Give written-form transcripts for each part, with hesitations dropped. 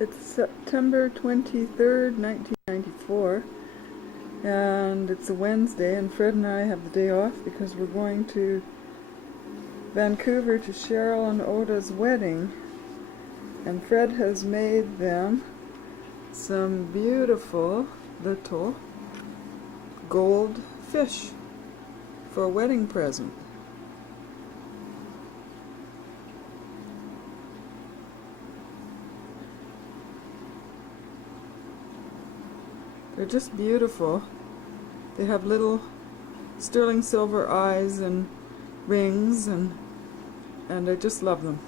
It's September 23rd, 1994, and it's a Wednesday, and Fred and I have the day off because we're going to Vancouver to Cheryl and Oda's wedding. And Fred has made them some beautiful little gold fish for a wedding present. They're just beautiful. They have little sterling silver eyes and rings, and I just love them.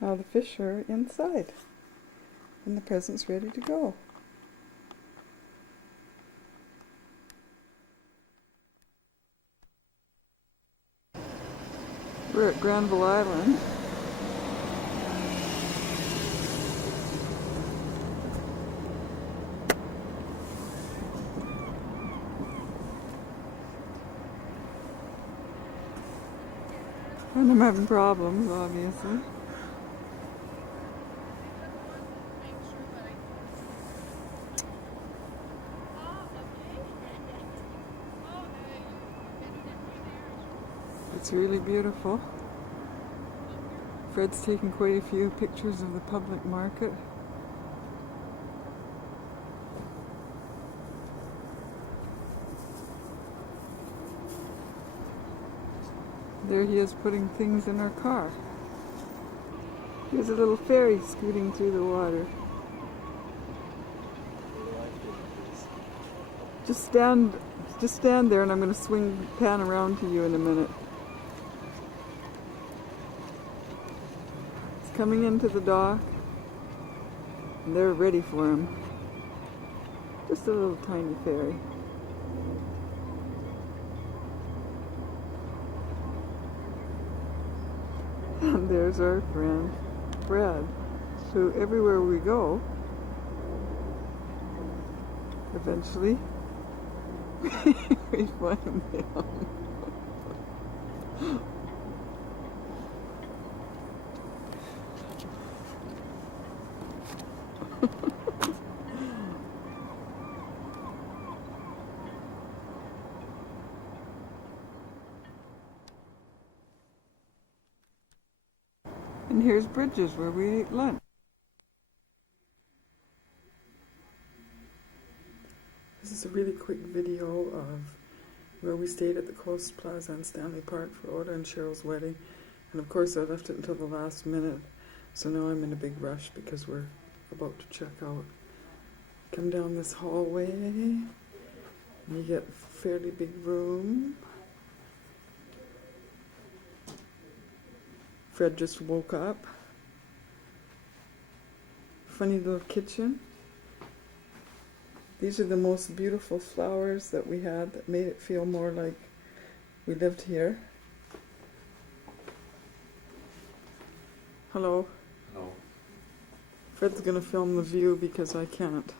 Now the fish are inside, and the present's ready to go. We're at Granville Island. And I'm having problems, obviously. It's really beautiful. Fred's taken quite a few pictures of the public market. There he is putting things in our car. There's a little ferry scooting through the water. Just stand there, and I'm going to pan around to you in a minute. It's coming into the dock, and they're ready for him. Just a little tiny ferry. And there's our friend Fred, who everywhere we go, eventually we find him. And here's Bridges, where we ate lunch. This is a really quick video of where we stayed at the Coast Plaza in Stanley Park for Oda and Cheryl's wedding. And of course I left it until the last minute, so now I'm in a big rush because we're about to check out. Come down this hallway, and you get a fairly big room. Fred just woke up. Funny little kitchen. These are the most beautiful flowers that we had that made it feel more like we lived here. Hello. Hello. Fred's gonna film the view because I can't.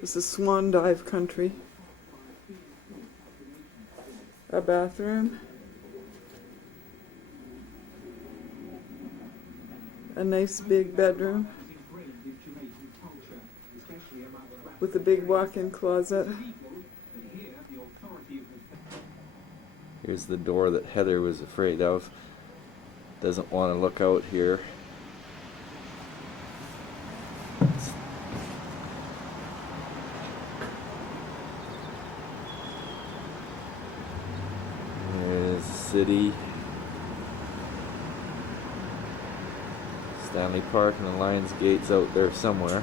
This is Swan Dive country. A bathroom. A nice big bedroom with a big walk-in closet. Here's the door that Heather was afraid of. Doesn't want to look out here. There's the city. Stanley Park, and the Lions Gate's out there somewhere.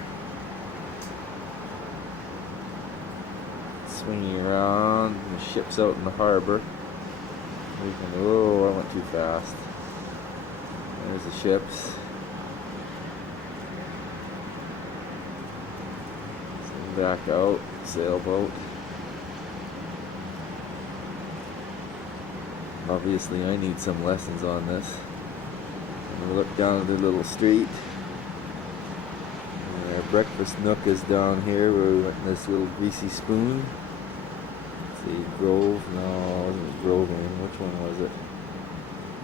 Swinging around, and the ship's out in the harbor. Oh, I went too fast. There's the ships. Back out, sailboat. Obviously I need some lessons on this. We look down at the little street. And our breakfast nook is down here where we went in this little greasy spoon. Let's see, Grove? No, it wasn't Grove Inn. Which one was it?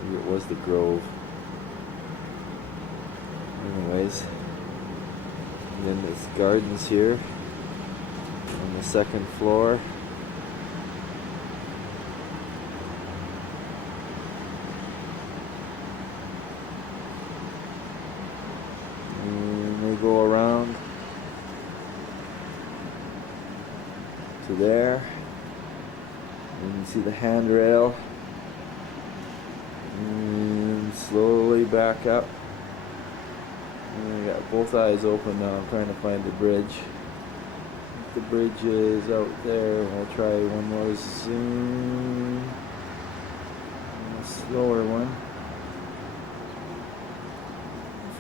Maybe it was the Grove. Anyways. And then there's gardens here on the second floor. Go around to there, and you see the handrail, and slowly back up. And I got both eyes open now. I'm trying to find the bridge. The bridge is out there. I'll try one more zoom, a slower one.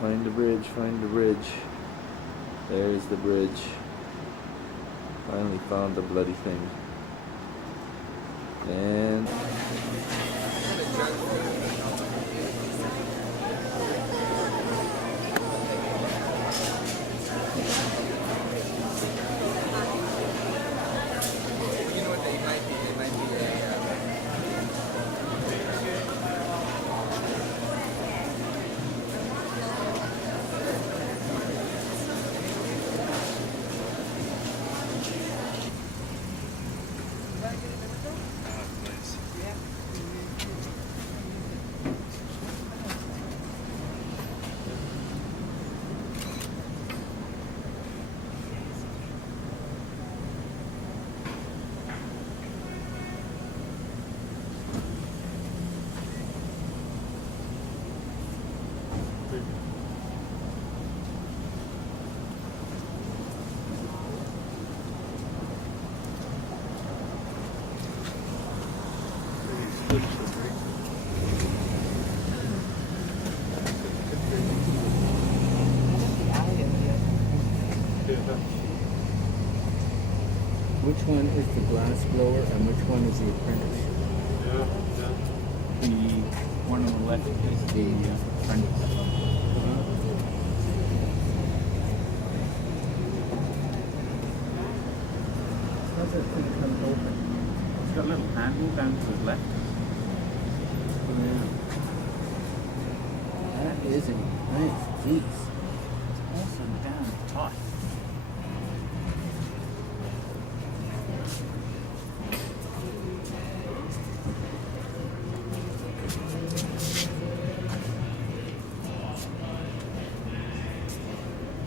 Find the bridge, find the bridge. There's the bridge. Finally found the bloody thing. And which one is the glass blower and which one is the apprentice? The one on the left is the apprentice. How's that thing coming open? It's got a little handle down to the left. Yeah. That is a nice piece. It's also damn taut.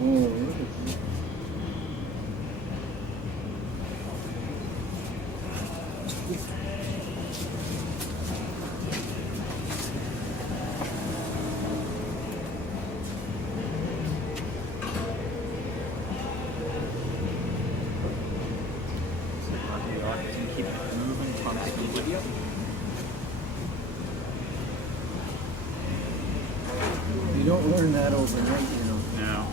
Oh, look at this. Keep moving on the video. You don't learn that overnight, you know. No.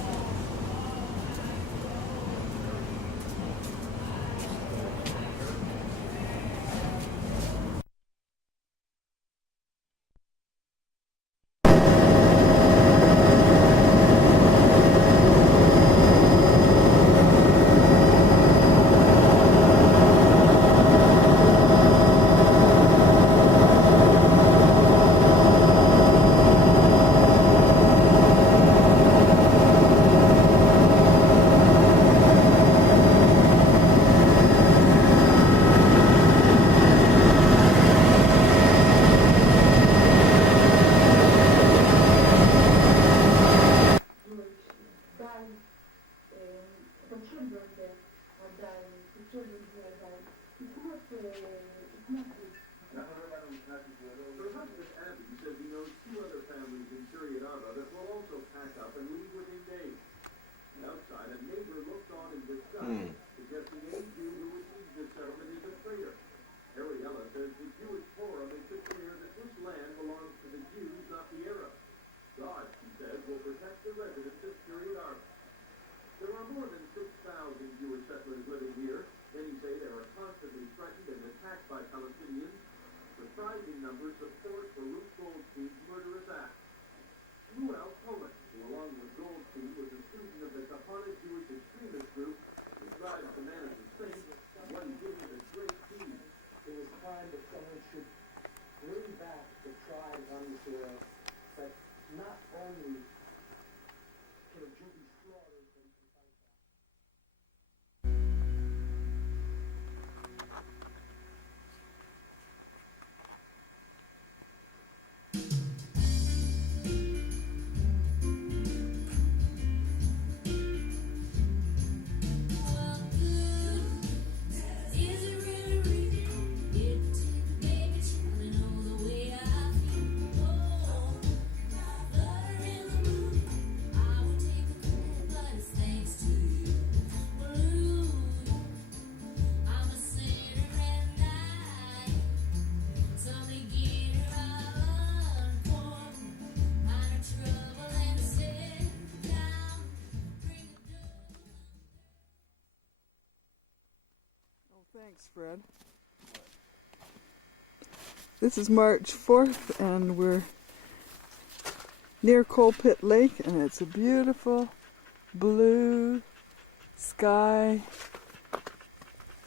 Surprising numbers Thanks, Fred. This is March 4th and we're near Coal Pit Lake, and it's a beautiful blue sky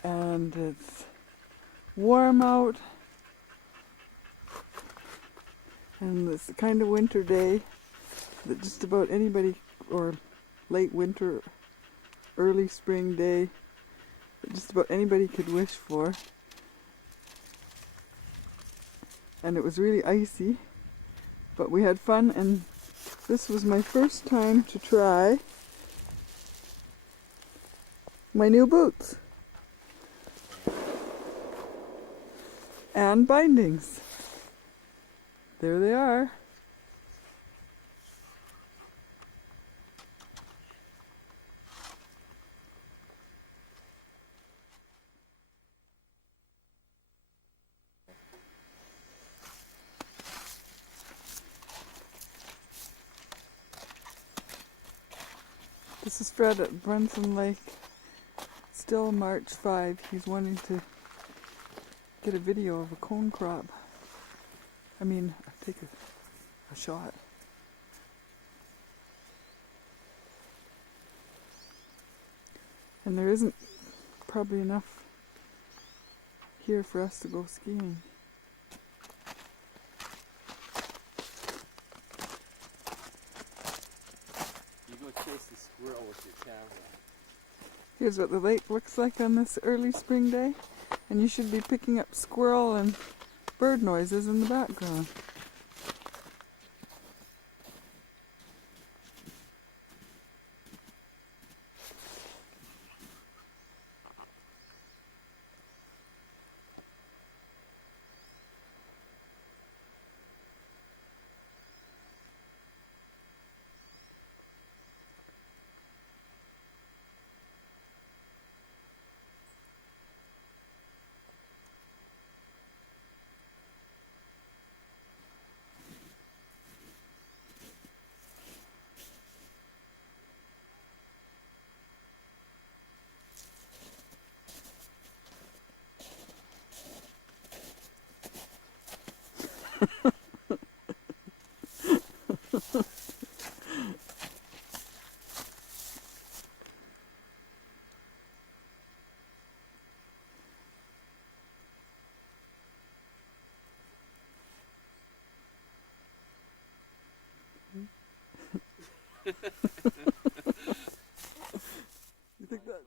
and it's warm out, and it's the kind of winter day that just about anybody, or late winter, early spring day, that just about anybody could wish for. And it was really icy, but we had fun, and this was my first time to try my new boots and bindings. There they are. This is Fred at Brunson Lake. Still March 5. He's wanting to get a video of a cone crop. I mean, take a shot. And there isn't probably enough here for us to go skiing. You go chase the squirrel with your camera. Here's what the lake looks like on this early spring day. And you should be picking up squirrel and bird noises in the background. You think that's...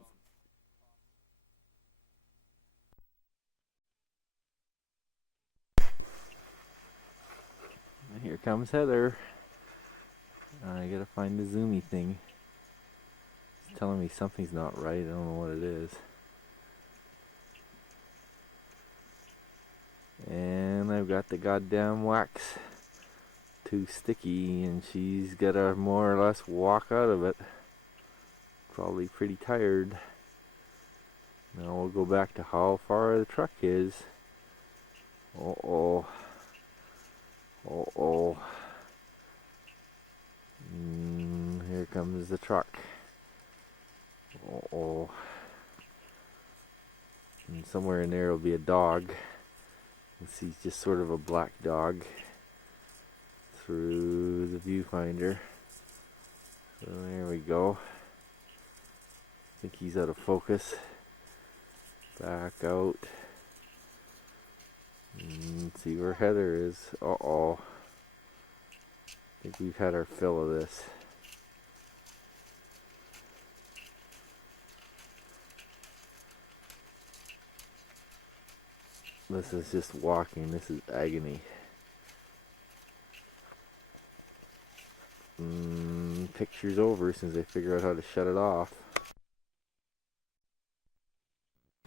Here comes Heather. I gotta find the zoomy thing. It's telling me something's not right. I don't know what it is. And I've got the goddamn wax too sticky, and she's gotta more or less walk out of it. Probably pretty tired. Now we'll go back to how far the truck is. Uh-oh. Uh-oh. Here comes the truck. Uh-oh. And somewhere in there will be a dog. You can see just sort of a black dog through the viewfinder. So there we go. I think he's out of focus. Back out. See where Heather is. Uh-oh. I think we've had our fill of this. This is just walking. This is agony. Picture's over since I figured out how to shut it off.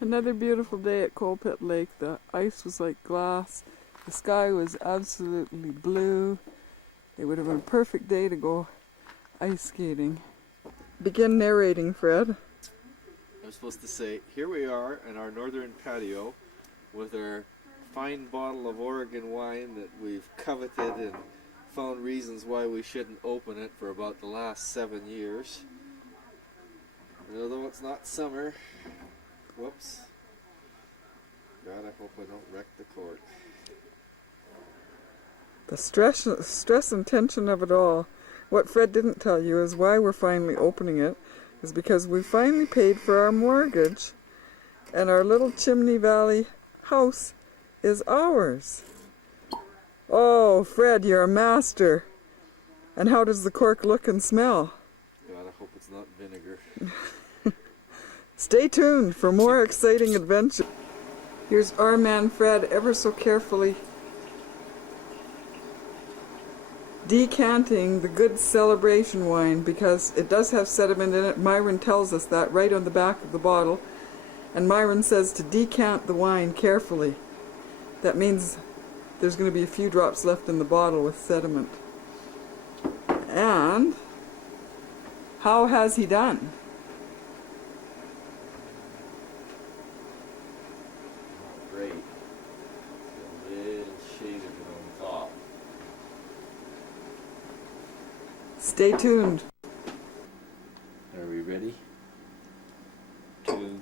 Another beautiful day at Coal Pit Lake. The ice was like glass. The sky was absolutely blue. It would have been a perfect day to go ice skating. Begin narrating, Fred. I'm supposed to say, here we are in our northern patio with our fine bottle of Oregon wine that we've coveted and found reasons why we shouldn't open it for about the last 7 years. And although it's not summer, whoops. God, I hope I don't wreck the cork. The stress and tension of it all. What Fred didn't tell you is why we're finally opening it is because we finally paid for our mortgage and our little Chimney Valley house is ours. Oh, Fred, you're a master. And how does the cork look and smell? God, I hope it's not vinegar. Stay tuned for more exciting adventure. Here's our man Fred ever so carefully decanting the good celebration wine because it does have sediment in it. Myron tells us that right on the back of the bottle. And Myron says to decant the wine carefully. That means there's going to be a few drops left in the bottle with sediment. And how has he done? Great. A little shade of it on top. Stay tuned. Are we ready? 2.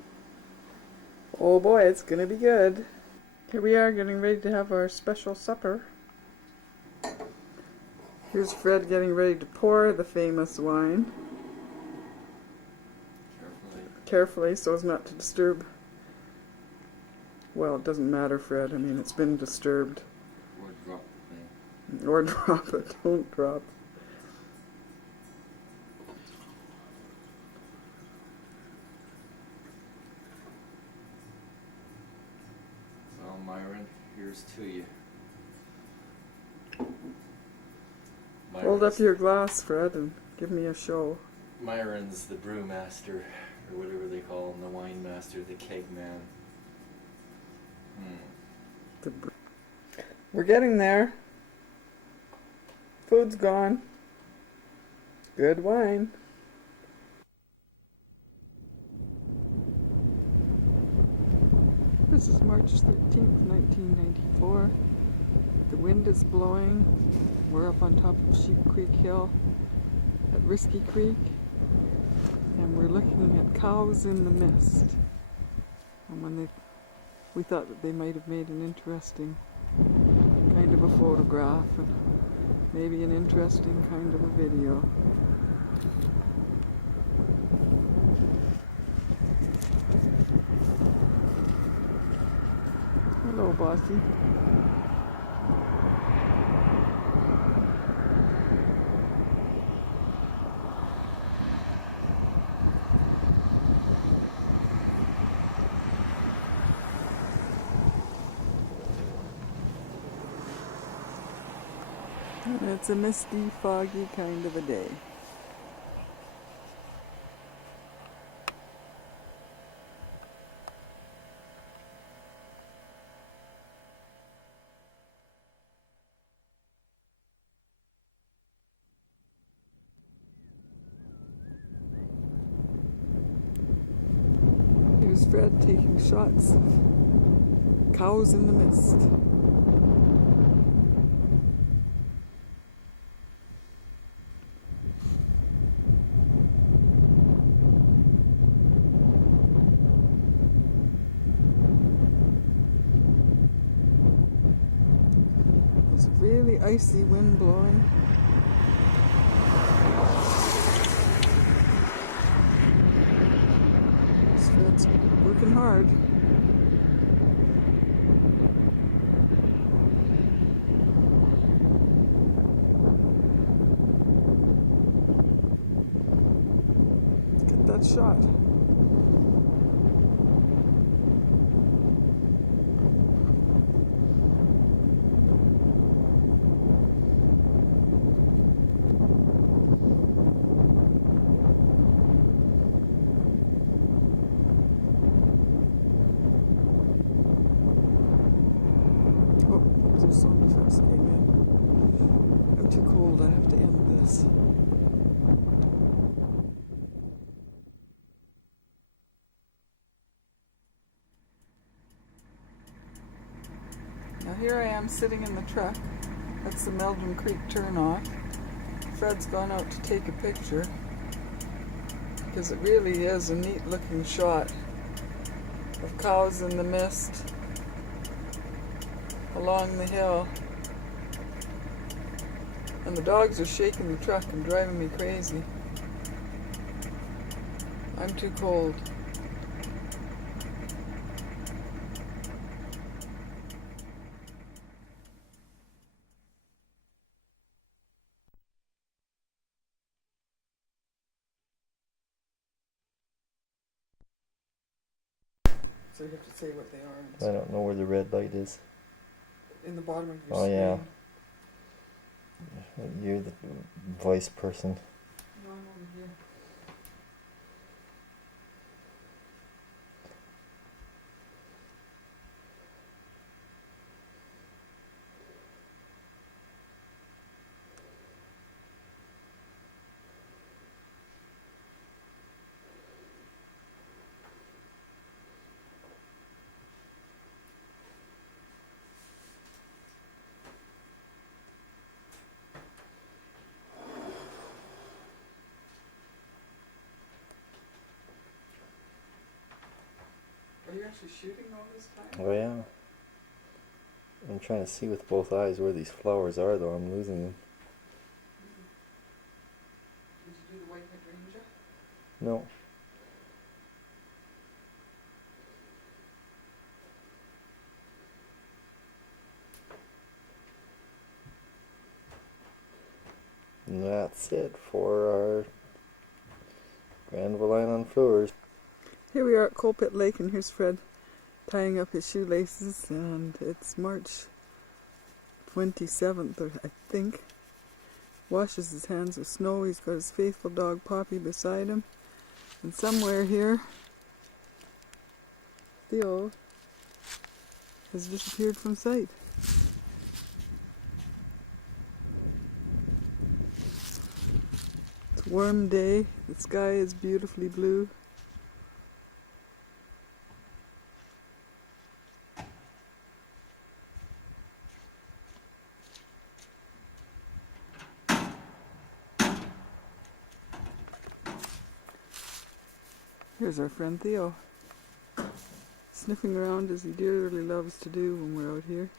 Oh boy, it's going to be good. Here we are getting ready to have our special supper. Here's Fred getting ready to pour the famous wine. Carefully so as not to disturb. Well, it doesn't matter, Fred. I mean, it's been disturbed. Or drop the thing. Or drop it. Don't drop. Well, Myron, here's to you. Hold up your glass, Fred, and give me a show. Myron's the brewmaster, or whatever they call him, the wine master, the keg man. We're getting there. Food's gone. Good wine. This is March 13th, 1994. The wind is blowing. We're up on top of Sheep Creek Hill at Risky Creek, and we're looking at cows in the mist. And we thought that they might have made an interesting kind of a photograph and maybe an interesting kind of a video. Hello, Bossy. It's a misty, foggy kind of a day. Here's Fred taking shots of cows in the mist. There's a really icy wind blowing. Fred's working hard. Let's get that shot. Sony first came in. I'm too cold, I have to end this. Now here I am sitting in the truck. That's the Meldrum Creek turnoff. Fred's gone out to take a picture because it really is a neat looking shot of cows in the mist along the hill. And the dogs are shaking the truck and driving me crazy. I'm too cold. So you have to say what they are. I don't know where the red light is. In the bottom of your Oh, screen. yeah. You're the voice person. No, I'm over here. Are you actually shooting all this time? Oh, yeah. I'm trying to see with both eyes where these flowers are, though. I'm losing them. Did you do the white hydrangea? No. And that's it for our Granville Island flowers. Here we are at Coal Pit Lake, and here's Fred tying up his shoelaces, and it's March 27th, or I think. Washes his hands with snow. He's got his faithful dog Poppy beside him, and somewhere here Theo has disappeared from sight. It's a warm day. The sky is beautifully blue. Here's our friend Theo, sniffing around as he dearly loves to do when we're out here.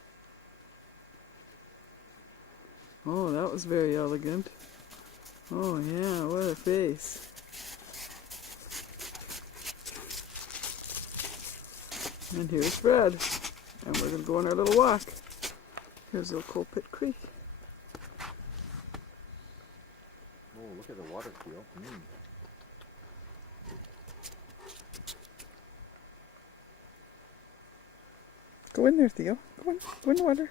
Oh, that was very elegant. Oh yeah, what a face. And here's Fred, and we're going to go on our little walk. Here's the Coal Pit Creek. Oh, look at the water, Theo. Go in there, Theo. Go in the water.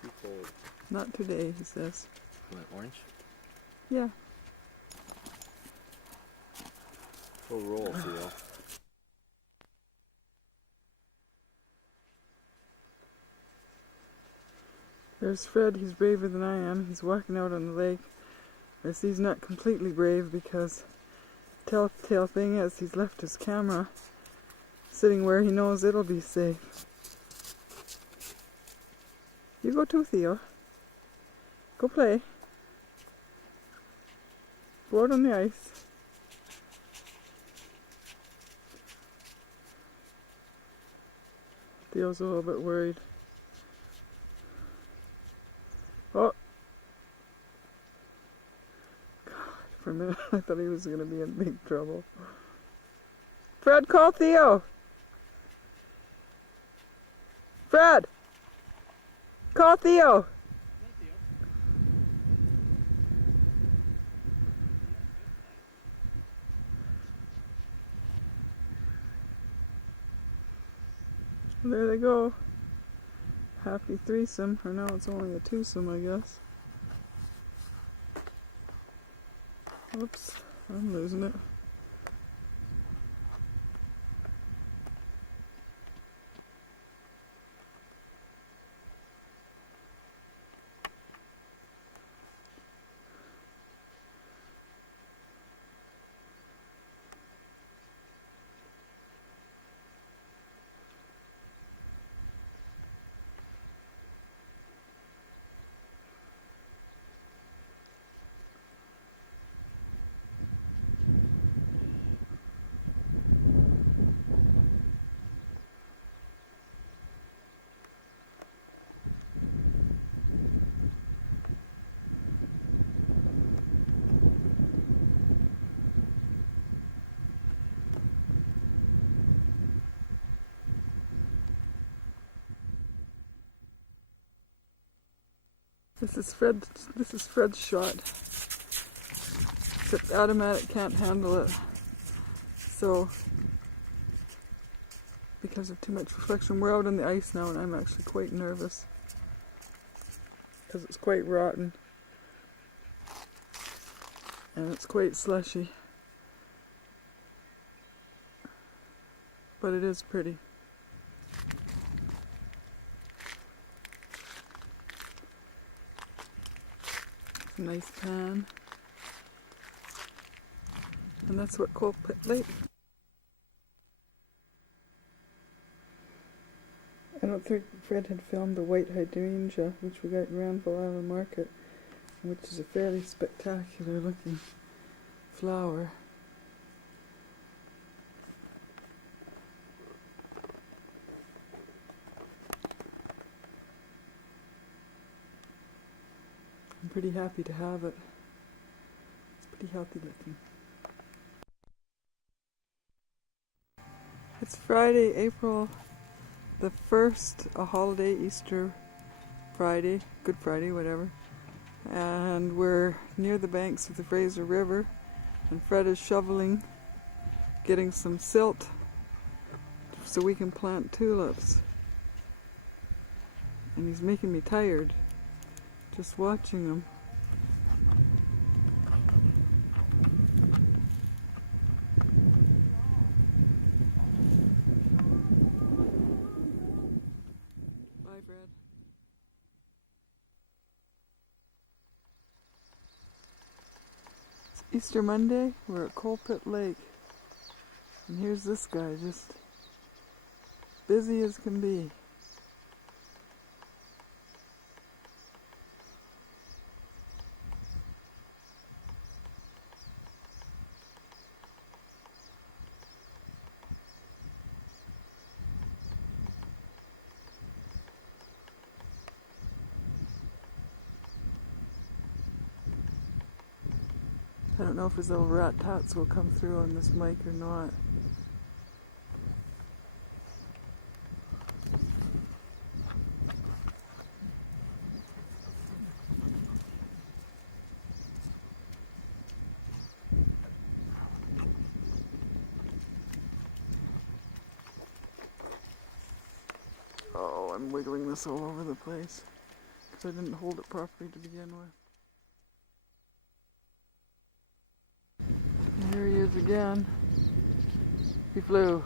Too cold. Not today, he says. What, orange? Yeah. Go roll, Theo. There's Fred. He's braver than I am. He's walking out on the lake. I see he's not completely brave because the telltale thing is he's left his camera sitting where he knows it'll be safe. You go too, Theo. Go play. Go out on the ice. Theo's a little bit worried. Oh! God, for a minute I thought he was going to be in big trouble. Fred, call Theo! Fred! Call Theo! There they go. Happy threesome, or now it's only a twosome, I guess. Oops, I'm losing it. This is Fred's shot. Except automatic can't handle it. So, because of too much reflection, we're out on the ice now and I'm actually quite nervous. Because it's quite rotten. And it's quite slushy. But it is pretty. It's a nice pan. And that's what Coal Pit Lake. I don't think Fred had filmed the white hydrangea, which we got at Granville Island Market, which is a fairly spectacular looking flower. I'm pretty happy to have it. It's pretty healthy looking. It's Friday, April the 1st, a holiday, Easter Friday, Good Friday, whatever. And we're near the banks of the Fraser River, and Fred is shoveling, getting some silt so we can plant tulips. And he's making me tired just watching him. Bye, Fred. It's Easter Monday. We're at Coal Pit Lake. And here's this guy, just busy as can be. I don't know if his little rat tats will come through on this mic or not. Oh, I'm wiggling this all over the place because I didn't hold it properly to begin with. And here he is again. He flew.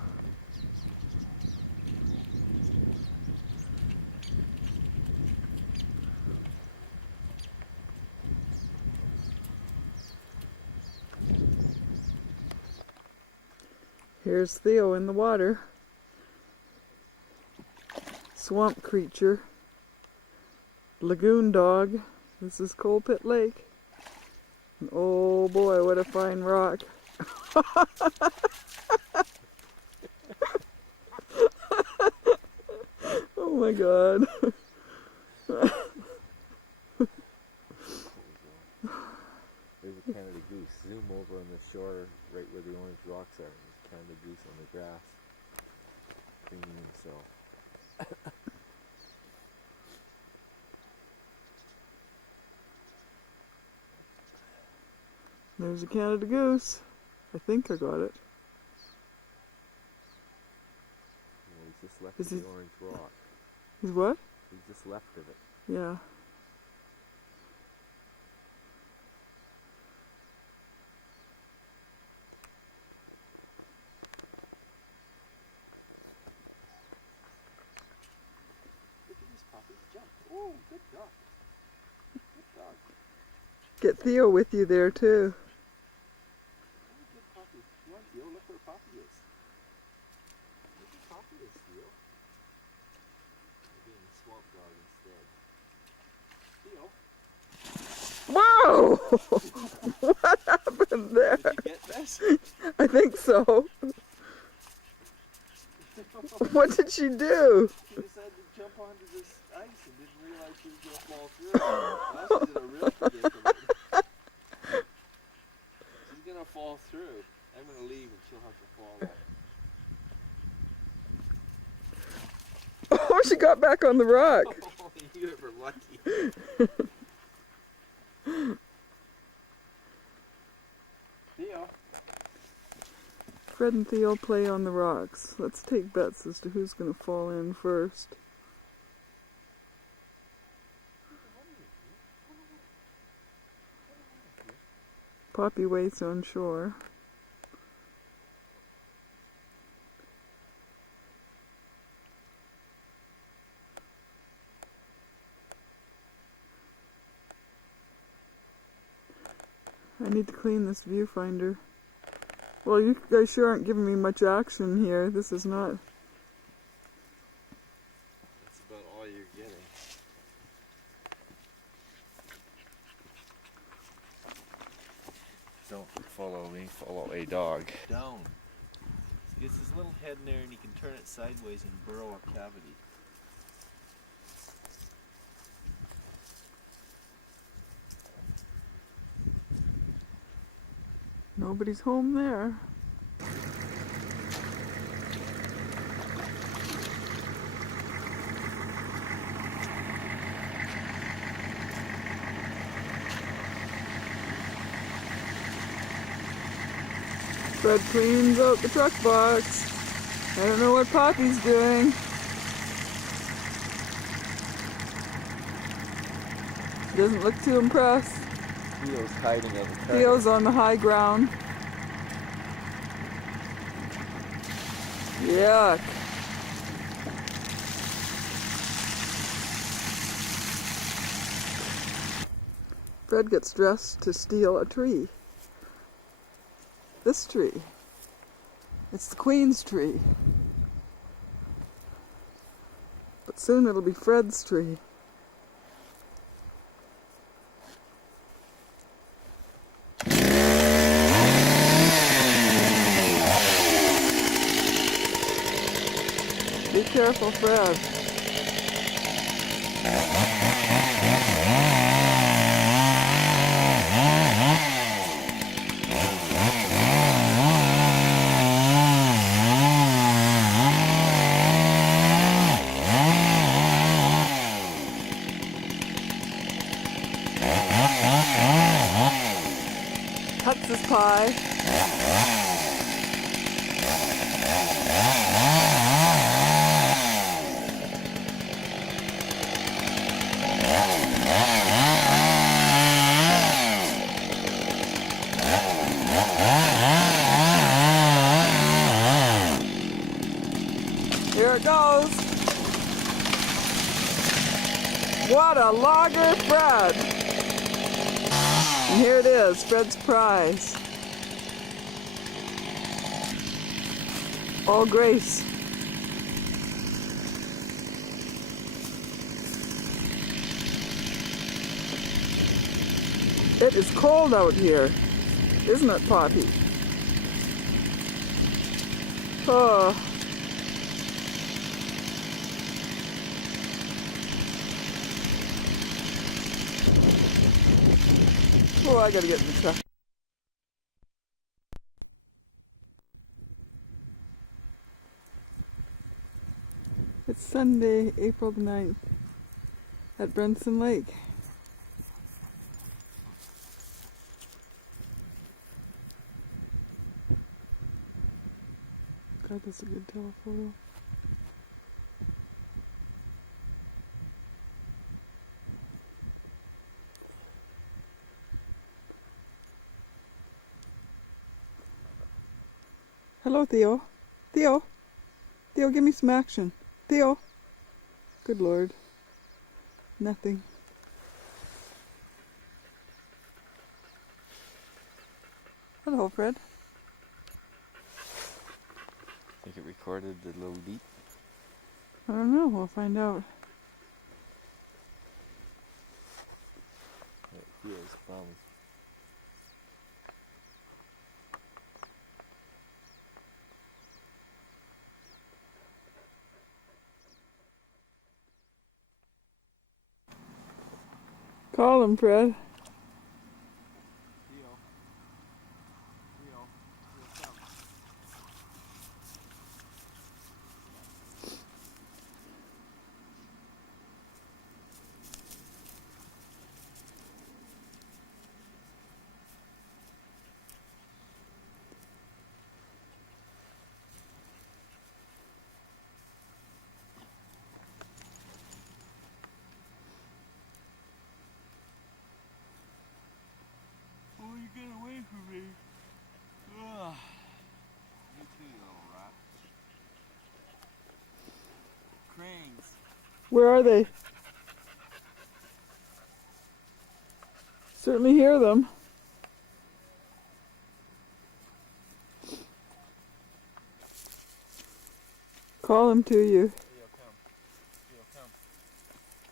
Here's Theo in the water. Swamp creature. Lagoon dog. This is Coal Pit Lake. And oh boy, what a fine rock. Oh my god. There's a Canada goose. Zoom over on the shore, right where the orange rocks are. There's a Canada goose on the grass, cleaning himself. There's a Canada goose. I think I got it. Well, he's just left Is of he- the orange rock. He's what? He's just left of it. Yeah. Look at this puppy jump. Oh, good dog. Good dog. Get Theo with you there too. Oh, good puppy. Come on, Theo. Look where Poppy is. Look where Poppy is, Theo. You're being a swamp dog instead. Theo. Whoa! What happened there? Did you get this? I think so. What did she do? She decided to jump onto this ice and didn't realize she was going to fall through. Now she's in a real predicament. She's going to fall through. I'm going to leave and she'll have to fall off. Oh, she got back on the rock. Oh, you were lucky. Theo. Fred and Theo play on the rocks. Let's take bets as to who's going to fall in first. Poppy waits on shore. I need to clean this viewfinder. Well, you guys sure aren't giving me much action here. This is not... That's about all you're getting. Don't follow me, follow a dog. Down. He gets his little head in there and he can turn it sideways and burrow a cavity. Nobody's home there. Fred cleans out the truck box. I don't know what Poppy's doing. Doesn't look too impressed. Theo's hiding in the car. Theo's on the high ground. Yuck. Fred gets dressed to steal a tree. This tree. It's the Queen's tree. But soon it'll be Fred's tree. Be careful, Fred. Cuts his pie. Here it goes. What a logger, Fred. And here it is, Fred's prize. All grace. It is cold out here, isn't it, Poppy? Oh. Oh, I gotta get in the truck. It's Sunday, April the 9th at Brunson Lake. God, that's a good telephoto. Hello, Theo. Theo. Theo, give me some action. Theo. Good Lord. Nothing. Hello, Fred. Think it recorded the little beep? I don't know. We'll find out. It feels bum. Call him, Fred. Where are they? Certainly hear them. Call him to you. Theo, come. Theo, come.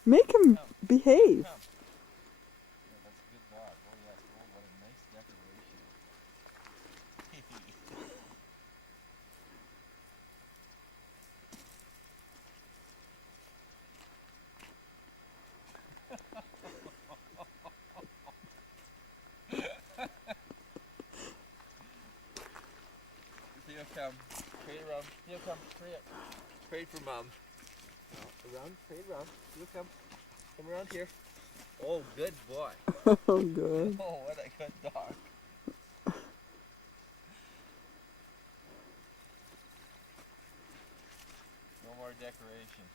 Make him behave. Come. Yeah, that's a good dog. Oh yes. Oh, what a nice decoration. Theo, come. Trade around. Theo, come. Hurry up. Trade for mom. No, around. Trade around. Theo, come. Come around here. Oh, good boy. Oh, good. Oh, what a good dog. No more decoration.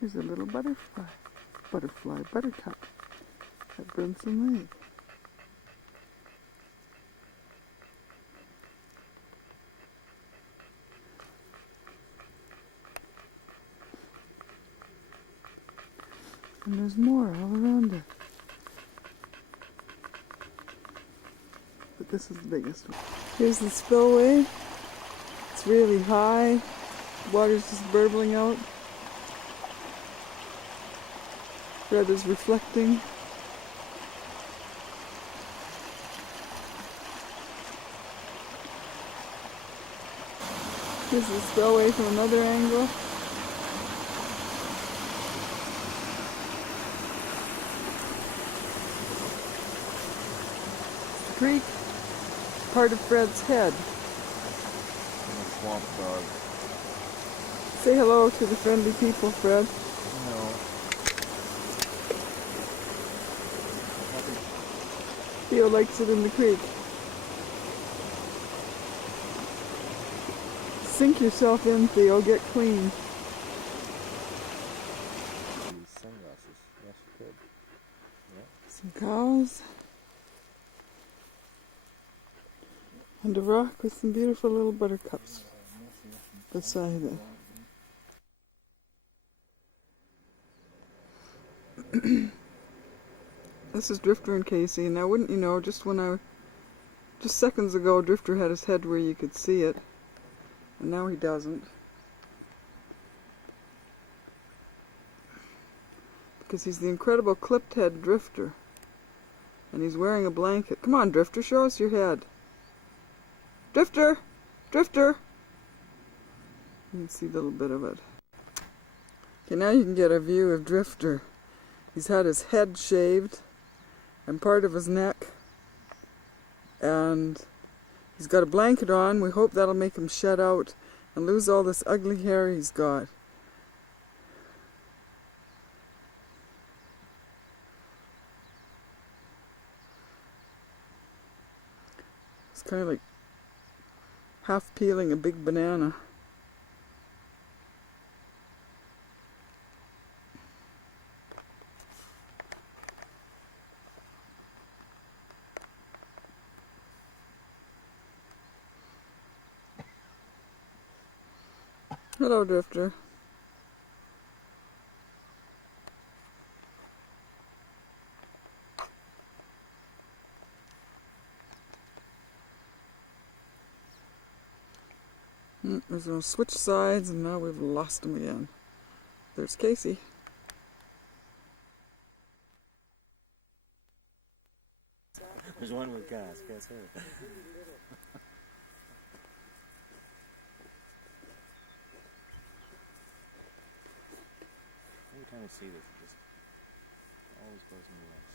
Here's a little butterfly. Buttercup at Brinson Lake. And there's more all around it. But this is the biggest one. Here's the spillway. It's really high. Water's just burbling out. Red is reflecting. Here's the spillway from another angle. The creek, part of Fred's head. Swamp dog. Say hello to the friendly people, Fred. No. Theo likes it in the creek. Sink yourself in, Theo. Get clean. These sunglasses. Yes, you could. Yeah. Some cows. And a rock with some beautiful little buttercups beside it. This is Drifter and Casey. Now, wouldn't you know, just seconds ago, Drifter had his head where you could see it, and now he doesn't. Because he's the incredible clipped head Drifter. And he's wearing a blanket. Come on, Drifter, show us your head. Drifter! Drifter! You can see a little bit of it. Okay, now you can get a view of Drifter. He's had his head shaved and part of his neck, and he's got a blanket on. We hope that'll make him shed out and lose all this ugly hair he's got. It's kind of like half peeling a big banana. Hello, Drifter. There's no switch sides, and now we've lost him again. There's Casey. There's one with gas. Guess who? Every time I see this, it just Always goes in the lens.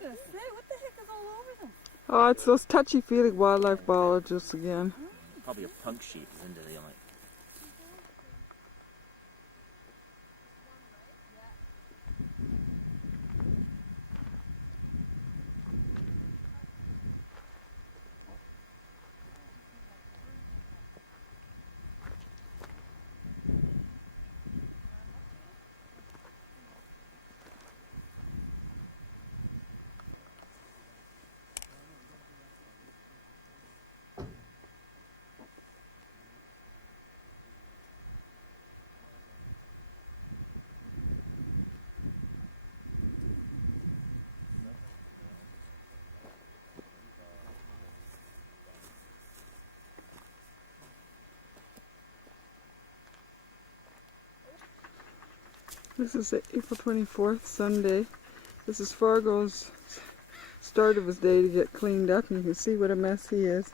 Okay. What the heck is all over them? Oh, it's those touchy-feely wildlife biologists again. Probably a punk sheep is into the eye. This is April 24th, Sunday. This is Fargo's start of his day to get cleaned up, and you can see what a mess he is.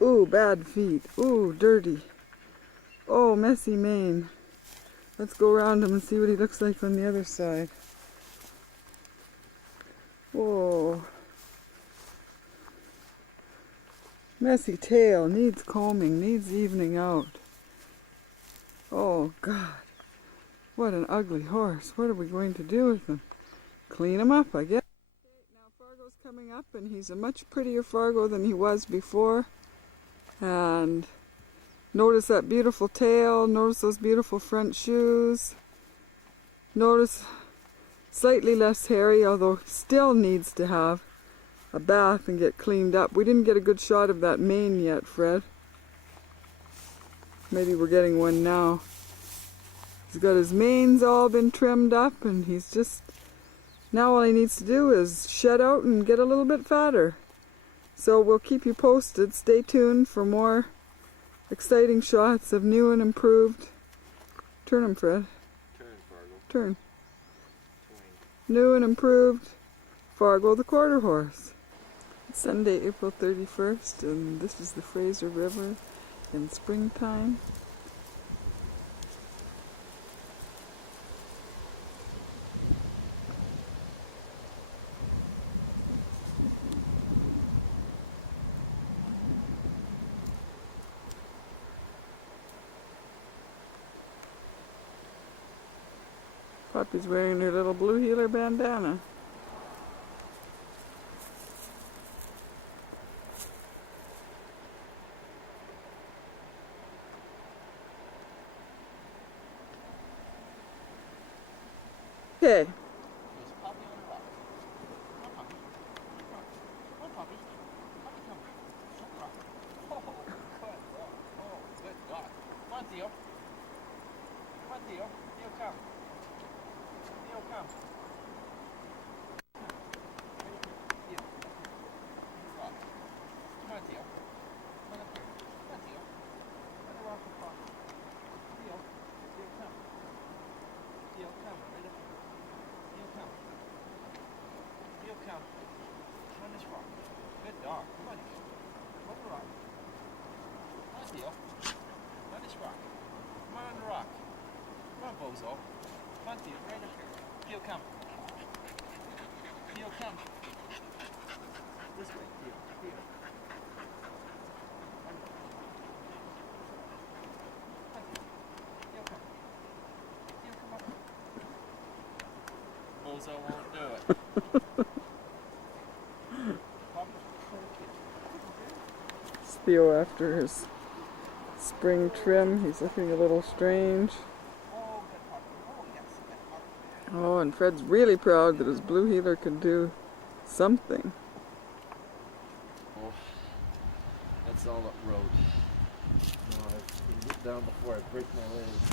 Ooh, bad feet. Ooh, dirty. Oh, messy mane. Let's go around him and see what he looks like on the other side. Whoa. Messy tail, needs combing, needs evening out. Oh, God. What an ugly horse. What are we going to do with him? Clean him up, I guess. Okay, now Fargo's coming up, and he's a much prettier Fargo than he was before. And notice that beautiful tail. Notice those beautiful front shoes. Notice slightly less hairy, although he still needs to have a bath and get cleaned up. We didn't get a good shot of that mane yet, Fred. Maybe we're getting one now. He's got his manes all been trimmed up, and he's just, now all he needs to do is shed out and get a little bit fatter. So we'll keep you posted. Stay tuned for more exciting shots of new and improved. Turn him, Fred. Turn, Fargo. Turn. Twang. New and improved Fargo the quarter horse. It's Sunday, April 31st, and this is the Fraser River in springtime. Puppy's wearing her little blue heeler bandana. Okay. There's a puppy on the rock. Come on, puppy. Come on, puppy. Puppy, come. On the rock. Oh, good dog. Oh, good dog. Come on, Theo. Come on, Theo. Theo, come. Theo, come. Theo. Rock. Come on, Theo. Come on up here. Come on, Theo. On the rock with Papa. Theo. Theo, come. Theo, come. Right up here. Theo, come. Theo, come. Come on this rock. Good dog. Come on. Come on the rock. Come on, Theo. Come on this rock. Come on the rock. Come on, Bozo. Come on, Theo. Right up here. Theo, come. Theo, come. This way, Theo. Theo. Come on, Theo. Theo, come. Theo, come up. Bozo won't do it. It's Theo after his spring trim. He's looking a little strange. Oh, good puppy. Oh, yes, good puppy. Oh, and Fred's really proud that his blue heeler could do something. Oh, that's all up road. No, I can get down before I break my legs.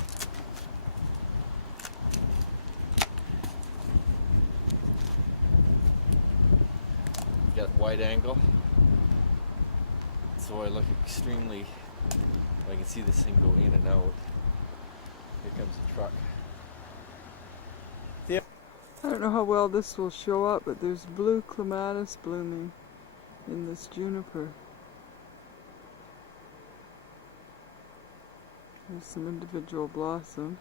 Got wide angle, so I look extremely. I can see this thing go in and out. Here comes a truck. I don't know how well this will show up, but there's blue clematis blooming in this juniper. There's some individual blossoms.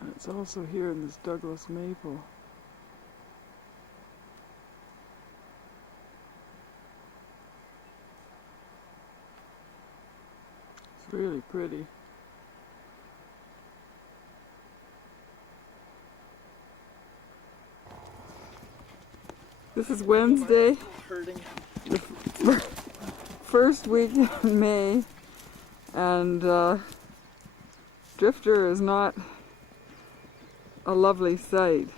And it's also here in this Douglas maple. It's really pretty. This is Wednesday, the first week in May, and Drifter is not a lovely sight.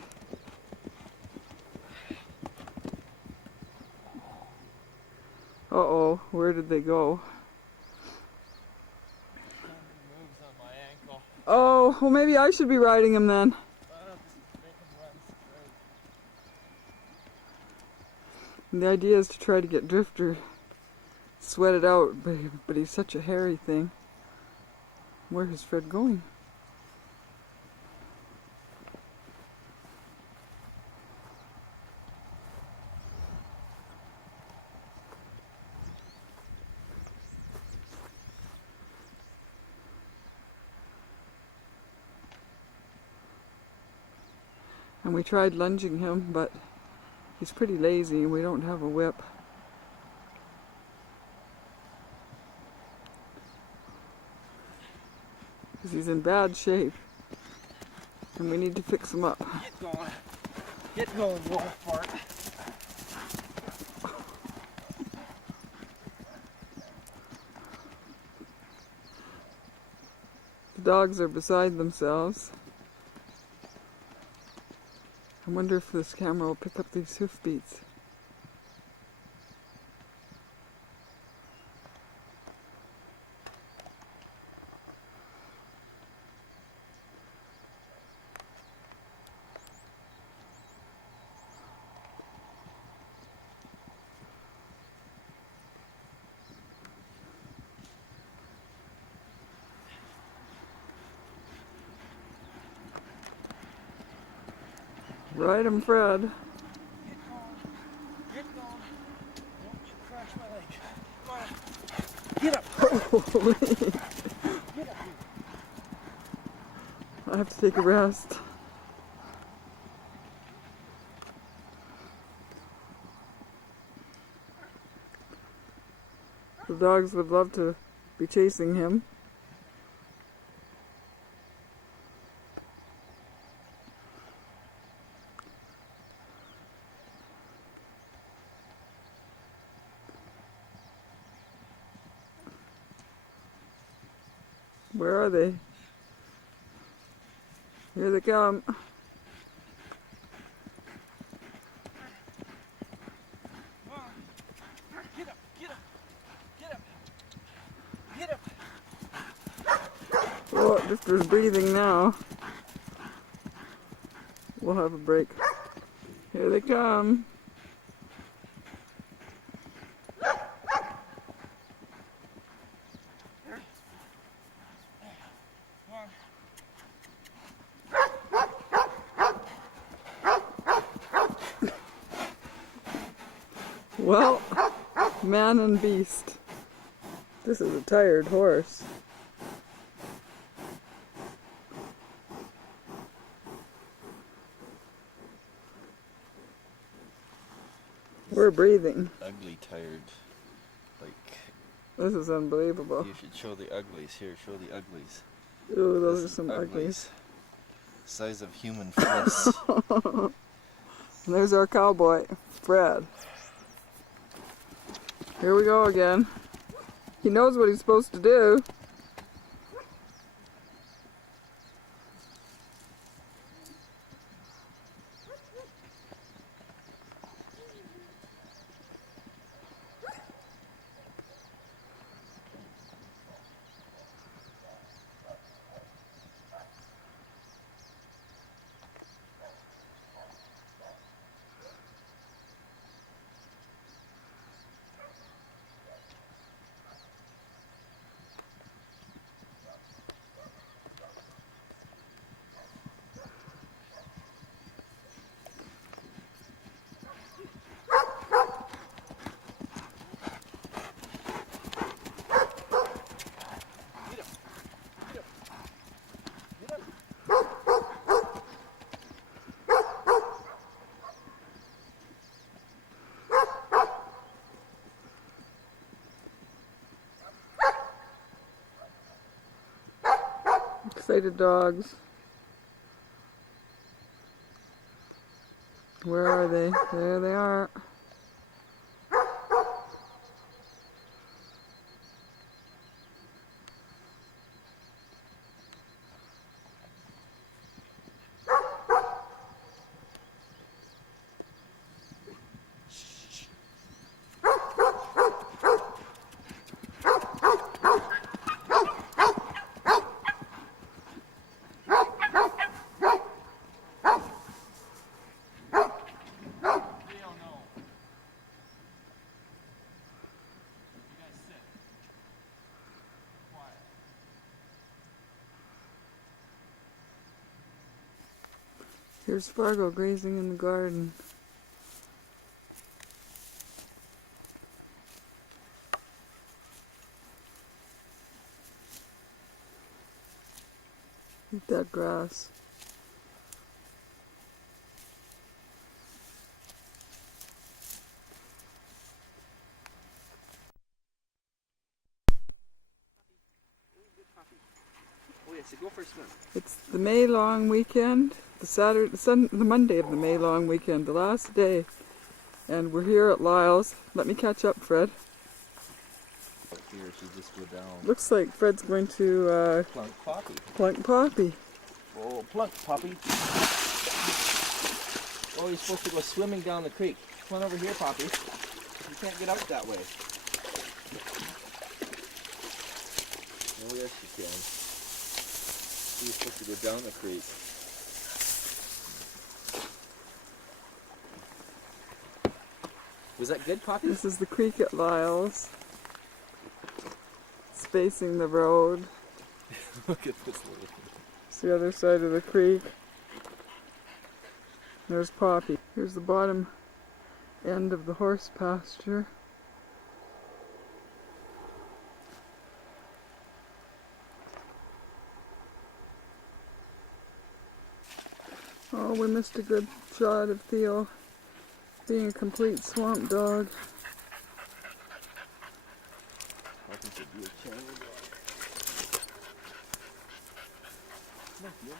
Uh-oh, where did they go? Moves on my ankle. Oh, well maybe I should be riding him then. Just make him run straight. And the idea is to try to get Drifter sweated out, but he's such a hairy thing. Where is Fred going? And we tried lunging him, but he's pretty lazy and we don't have a whip. Because he's in bad shape. And we need to fix him up. Get going. Get going, little fart. The dogs are beside themselves. I wonder if this camera will pick up these hoofbeats. Ride him, Fred. Get going. Get going. Don't you crush my leg. Come on. Get up. Get up. I have to take a rest. The dogs would love to be chasing him. Where are they? Here they come. Get up. Get up. Get up. Get up. Oh, Drifter's breathing now. We'll have a break. Here they come. Well, man and beast. This is a tired horse. We're breathing. Ugly tired. Like, This is unbelievable. you should show the uglies. Here, show the uglies. Ooh, those This are some is uglies. Size of human flesh. And there's our cowboy, Fred. Here we go again. He knows what he's supposed to do. Excited dogs. Where are they? There they are. Here's Fargo grazing in the garden. Eat that grass. Oh yeah, so go for a swim. It's the May long weekend, the Monday of the May long weekend, the last day. And we're here at Lyle's. Let me catch up, Fred. Here, she just go down. Looks like Fred's going to Plunk Poppy. plunk Poppy. Oh, plunk Poppy. Oh, you're supposed to go swimming down the creek. Come on over here, Poppy. You can't get out that way. Oh, yes, you can. You're supposed to go down the creek. Was that good, Poppy? This is the creek at Lyle's. It's facing the road. Look at this little thing. It's the other side of the creek. There's Poppy. Here's the bottom end of the horse pasture. Oh, we missed a good shot of Theo being a complete swamp dog. Poppy should be a channel dog. Come on, Theo.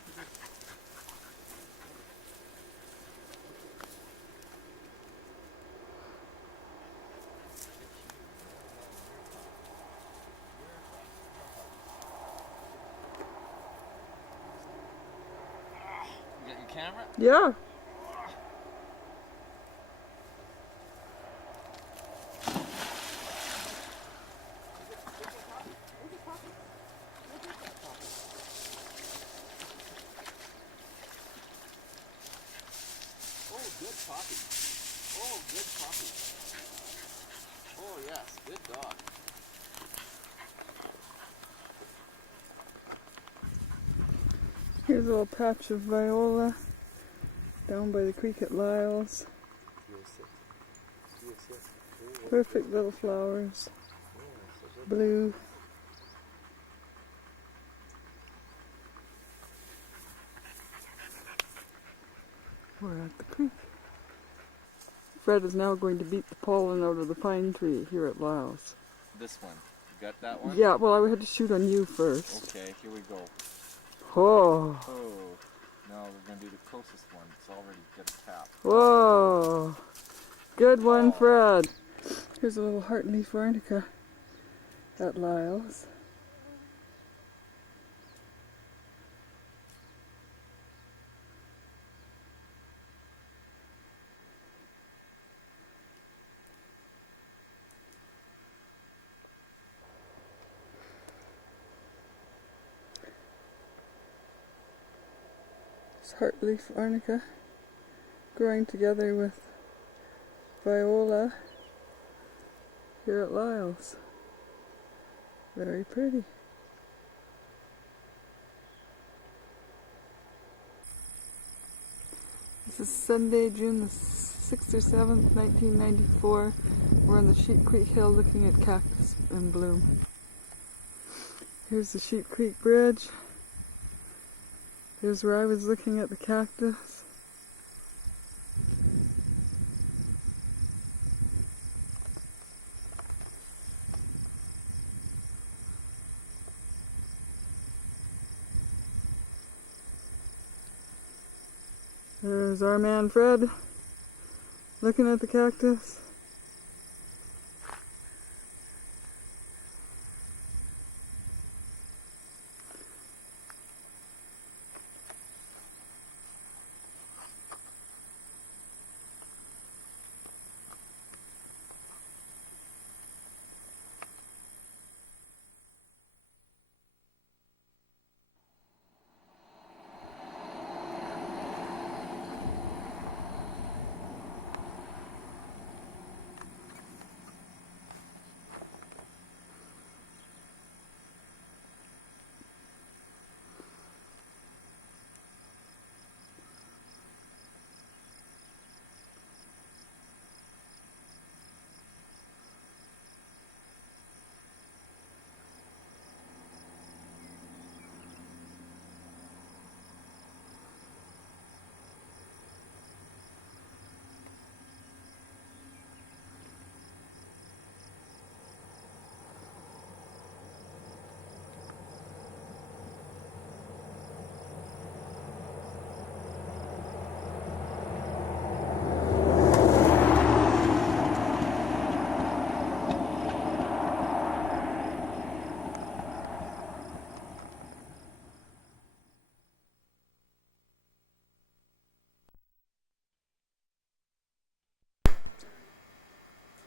You got your camera? Yeah. Oh, good Poppy. Oh, good Poppy. Oh yes, good dog. Here's a little patch of viola down by the creek at Lyle's. Perfect little flowers. Blue. We're at the creek. Fred is now going to beat the pollen out of the pine tree here at Lyle's. This one. You got that one? Yeah, well, I had to shoot on you first. Okay, here we go. Oh, Oh, now we're going to do the closest one. It's already got a tap. whoa. Good one, Fred. Here's a little heartleaf arnica at Lyle's. Heartleaf arnica growing together with viola here at Lyle's. Very pretty. This is Sunday, June the 6th or 7th, 1994. We're on the Sheep Creek Hill looking at cactus in bloom. Here's the Sheep Creek Bridge. Here's where I was looking at the cactus. There's our man Fred looking at the cactus.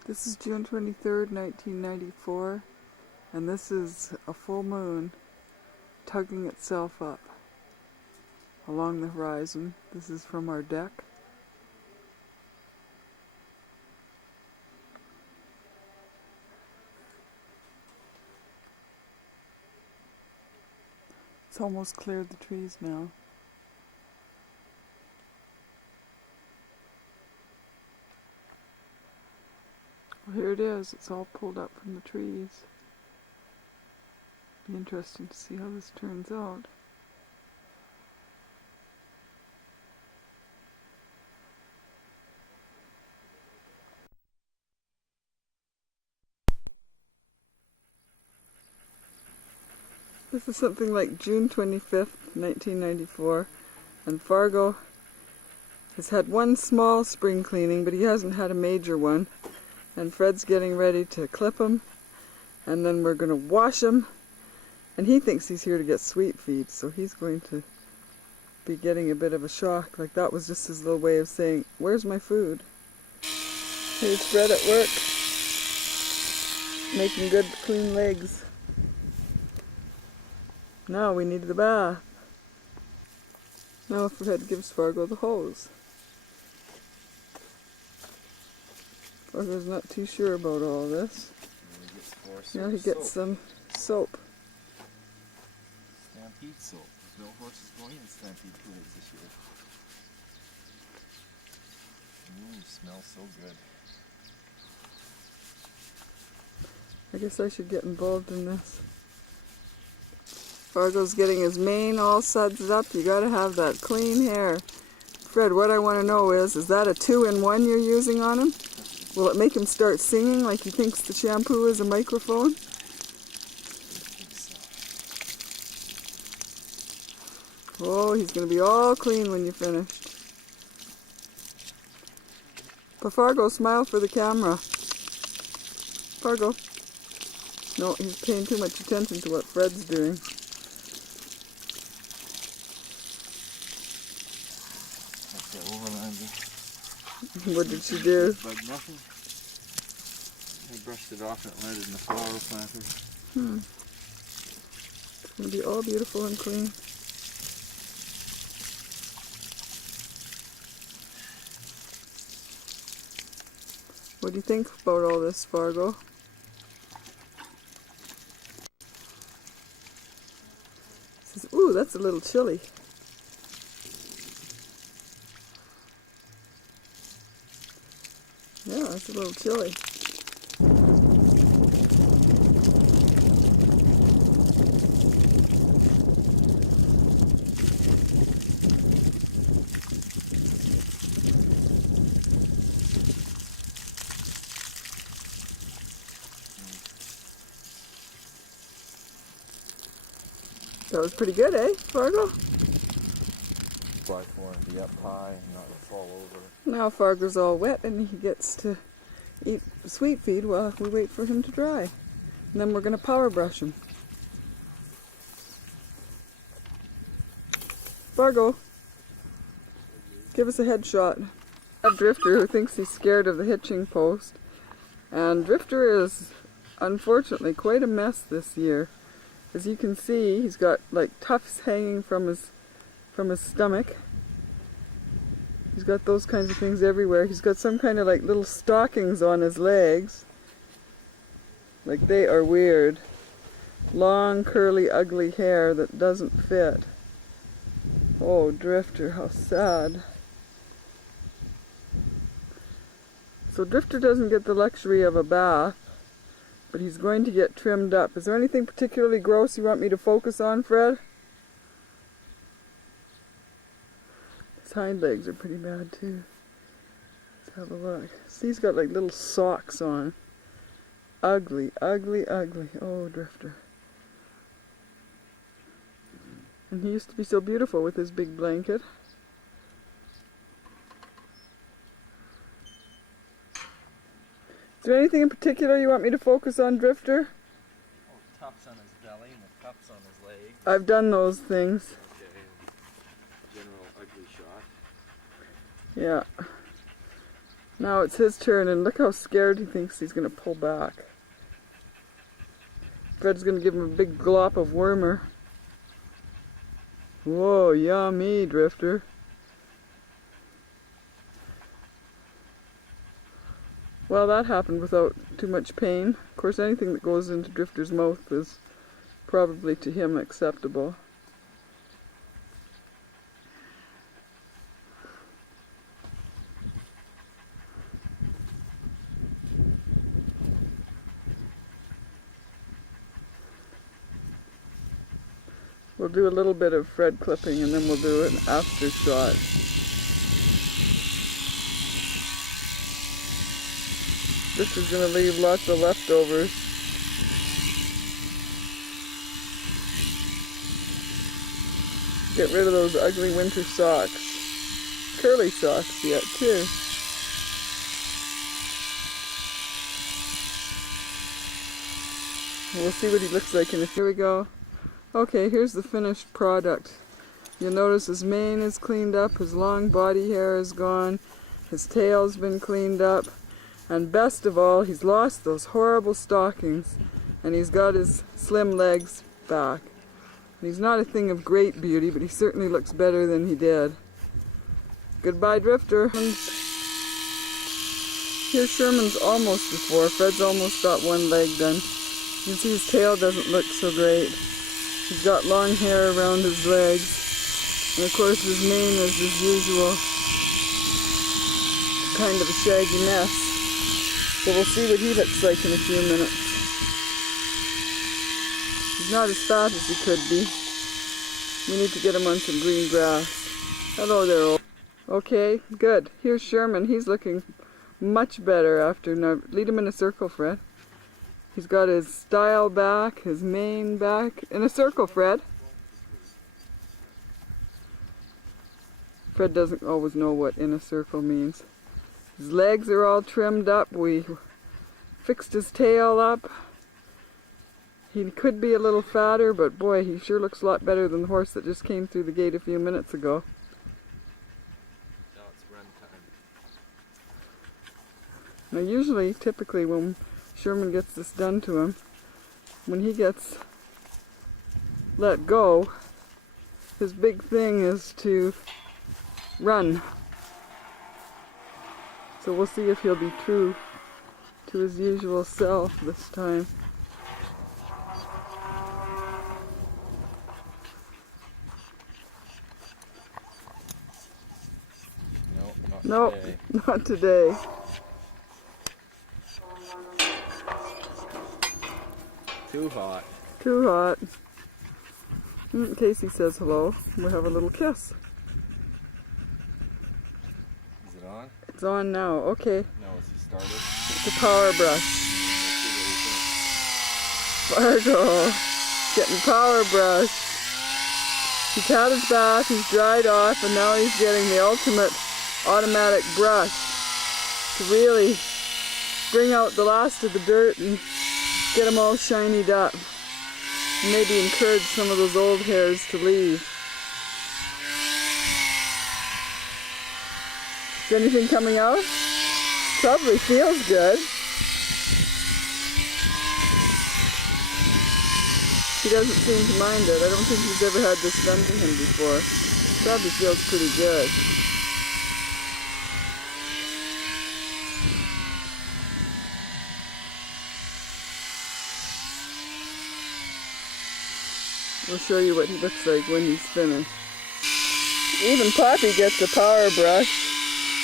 This is June 23rd, 1994, and this is a full moon tugging itself up along the horizon. This is from our deck. It's almost cleared the trees now. Well, here it is. It's all pulled up from the trees. Be interesting to see how this turns out. This is something like June 25th, 1994, and Fargo has had one small spring cleaning, but he hasn't had a major one. And Fred's getting ready to clip him, and then we're going to wash him, and he thinks he's here to get sweet feed, so he's going to be getting a bit of a shock. Like, that was just his little way of saying, where's my food? Here's Fred at work, making good clean legs. Now we need the bath. Now Fred gives Fargo the hose. Fargo's not too sure about all this. Now he gets some soap. Stampede soap. There's no horses going in Stampede Kool-Aids this year. Ooh, smells so good. I guess I should get involved in this. Fargo's getting his mane all sudsed up. You gotta have that clean hair. Fred, what I want to know is that a 2-in-1 you're using on him? Will it make him start singing like he thinks the shampoo is a microphone? Oh, he's going to be all clean when you're finished. But Fargo, smile for the camera. Fargo. No, he's paying too much attention to what Fred's doing. What did she do? Bug nothing. I brushed it off and it landed in the flower planter. It's going to be all beautiful and clean. What do you think about all this, Fargo? He says, ooh, that's a little chilly. Yeah, it's a little chilly. That was pretty good, eh, Fargo? Black one. to be up high and not fall over. Now Fargo's all wet and he gets to eat sweet feed while we wait for him to dry. And then we're going to power brush him. Fargo, give us a headshot. A Drifter who thinks he's scared of the hitching post. And Drifter is unfortunately quite a mess this year. As you can see, he's got like tufts hanging from his stomach. He's got those kinds of things everywhere. He's got some kind of like little stockings on his legs. Like they are weird. Long, curly, ugly hair that doesn't fit. Oh, Drifter, how sad. So Drifter doesn't get the luxury of a bath, but he's going to get trimmed up. Is there anything particularly gross you want me to focus on, Fred? His hind legs are pretty bad too. Let's have a look. See, he's got like little socks on. Ugly, ugly, ugly. Oh, Drifter. And he used to be so beautiful with his big blanket. Is there anything in particular you want me to focus on, Drifter? Oh, tufts on his belly and the tufts on his legs. I've done those things. Okay. General ugly shot. Yeah. Now it's his turn, and look how scared he thinks he's going to pull back. Fred's going to give him a big glop of wormer. Whoa, yummy, Drifter. Well, that happened without too much pain. Of course, anything that goes into Drifter's mouth is probably to him acceptable. We'll do a little bit of Fred clipping and then we'll do an after shot. This is going to leave lots of leftovers. Get rid of those ugly winter socks. Curly socks yet too. We'll see what he looks like in a few. Here we go. Okay, here's the finished product. You'll notice his mane is cleaned up, his long body hair is gone, his tail's been cleaned up. And best of all, he's lost those horrible stockings, and he's got his slim legs back. And he's not a thing of great beauty, but he certainly looks better than he did. Goodbye, Drifter. And here's Sherman's almost before. Fred's almost got one leg done. You can see his tail doesn't look so great. He's got long hair around his legs. And of course his mane is as usual, kind of a shaggy mess. So we'll see what he looks like in a few minutes. He's not as fat as he could be. We need to get him on some green grass. Hello there, old. Okay, good. Here's Sherman. He's looking much better after. Now, lead him in a circle, Fred. He's got his style back, his mane back. In a circle, Fred. Fred doesn't always know what in a circle means. His legs are all trimmed up. We fixed his tail up. He could be a little fatter, but boy, he sure looks a lot better than the horse that just came through the gate a few minutes ago. Now it's run time. Now usually, typically when Sherman gets this done to him, when he gets let go, his big thing is to run. So we'll see if he'll be true to his usual self this time. Nope, Nope, not today. Too hot. Too hot. Casey says hello. We'll have a little kiss. Is it on? It's on now. Okay. No, it's started. It's a power brush. Fargo. Getting power brush. He's had his bath, he's dried off, and now he's getting the ultimate automatic brush to really bring out the last of the dirt and get them all shinied up. And maybe encourage some of those old hairs to leave. Is anything coming out? Probably feels good. He doesn't seem to mind it. I don't think he's ever had this done to him before. Probably feels pretty good. We'll show you what he looks like when he's finished. Even Poppy gets a power brush,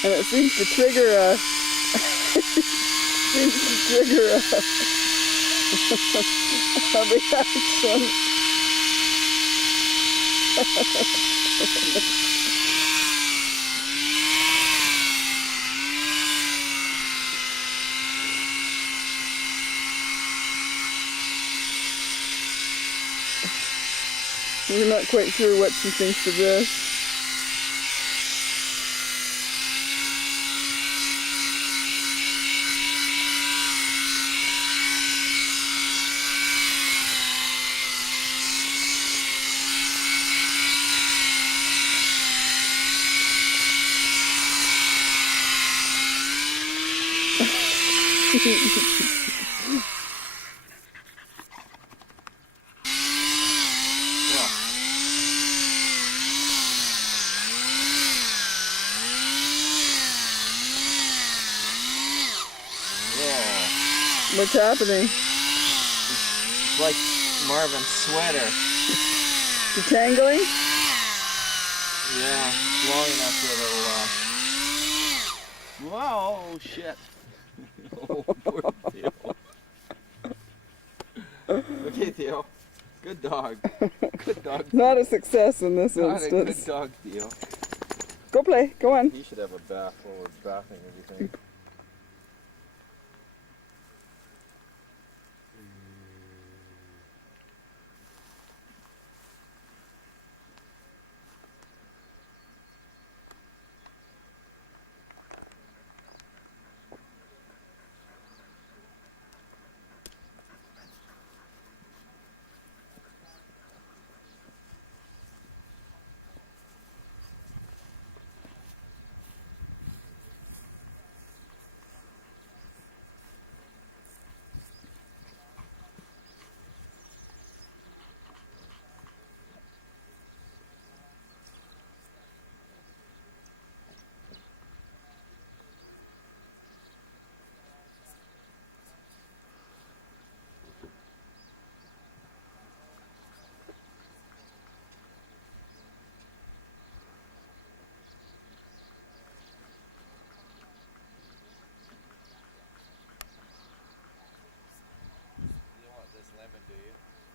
and it seems to trigger a a reaction. We're not quite sure what she thinks of this. What's happening? It's like Marvin's sweater. Detangling? Yeah, it's long enough for a little Whoa, oh shit. Oh, poor Theo. Okay, Theo. Good dog. Good dog. Not a success in this Not instance. a good dog, Theo. Go play, go on. He should have a bath while we're bathing everything.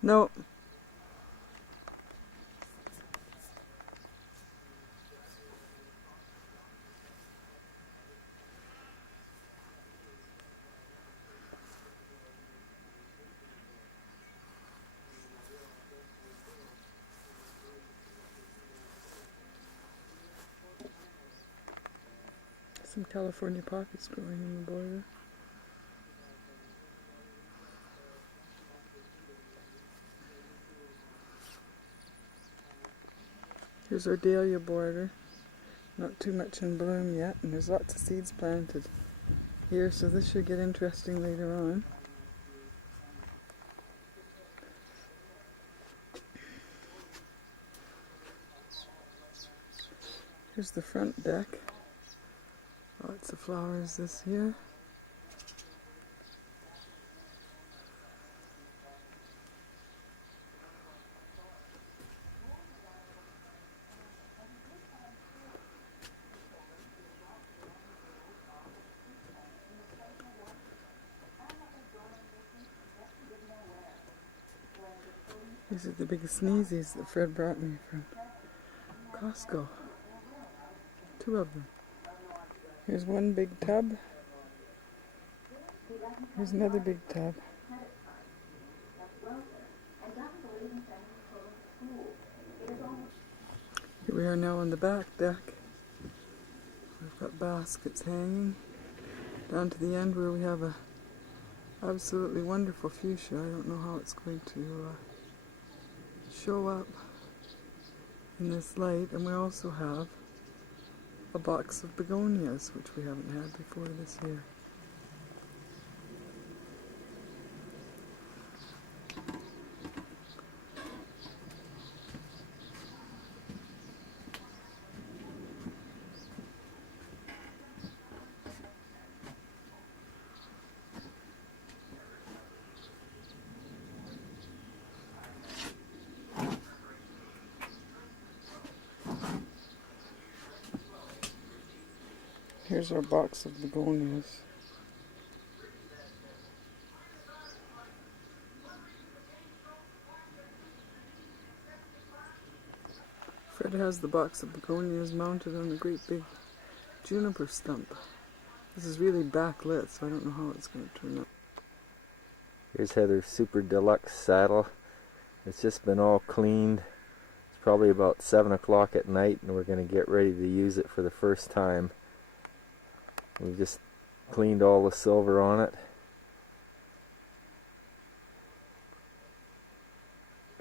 No. Some California poppies growing in the border. Here's our dahlia border. Not too much in bloom yet, and there's lots of seeds planted here, so this should get interesting later on. Here's the front deck. Lots of flowers this year. These are the big sneezies that Fred brought me from Costco. 2 of them. Here's one big tub. Here's another big tub. Here we are now on the back deck. We've got baskets hanging down to the end where we have a absolutely wonderful fuchsia. I don't know how it's going to show up in this light. And we also have a box of begonias, which we haven't had before this year. Here's our box of begonias. Fred has the box of begonias mounted on a great big juniper stump. This is really backlit, so I don't know how it's going to turn out. Here's Heather's super deluxe saddle. It's just been all cleaned. It's probably about 7 o'clock at night and we're going to get ready to use it for the first time. We've just cleaned all the silver on it.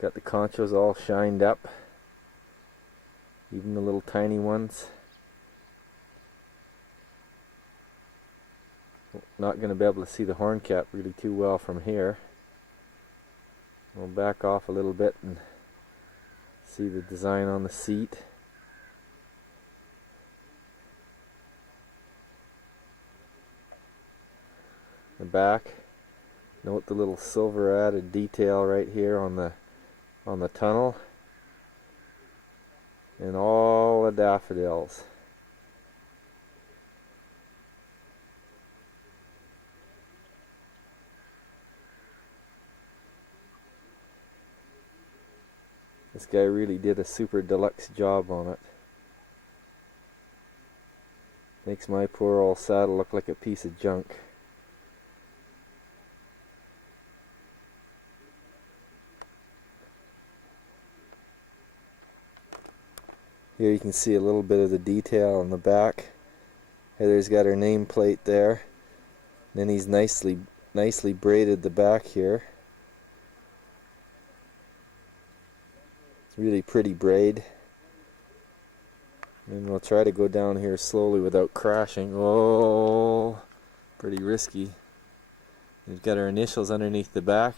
Got the conchos all shined up, even the little tiny ones. Not going to be able to see the horn cap really too well from here. We'll back off a little bit and see the design on the seat. The back, note the little silver added detail right here on the tunnel, and all the daffodils. This guy really did a super deluxe job on it. Makes my poor old saddle look like a piece of junk. Here you can see a little bit of the detail on the back. Heather's got her nameplate there. Then he's nicely braided the back here. It's really pretty braid. And we'll try to go down here slowly without crashing. Oh, pretty risky. We've got our initials underneath the back.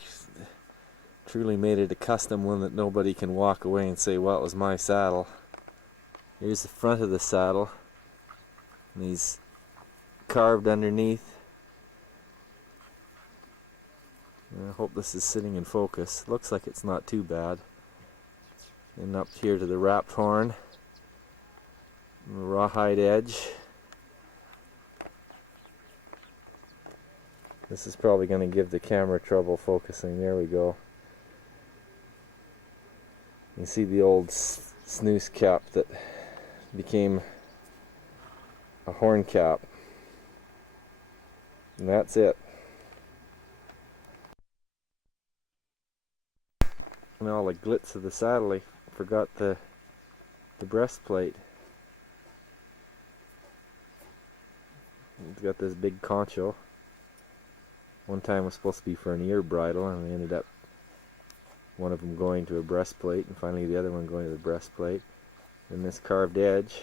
Truly made it a custom one that nobody can walk away and say, well, it was my saddle. Here's the front of the saddle, and he's carved underneath. I hope this is sitting in focus. Looks like it's not too bad. And up here to the wrapped horn, and the rawhide edge. This is probably going to give the camera trouble focusing. There we go. You see the old snooze cap that became a horn cap, and that's it. And all the glitz of the saddle, I forgot the breastplate. It's got this big concho. One time was supposed to be for an ear bridle, and we ended up one of them going to a breastplate, and finally the other one going to the breastplate. And this carved edge,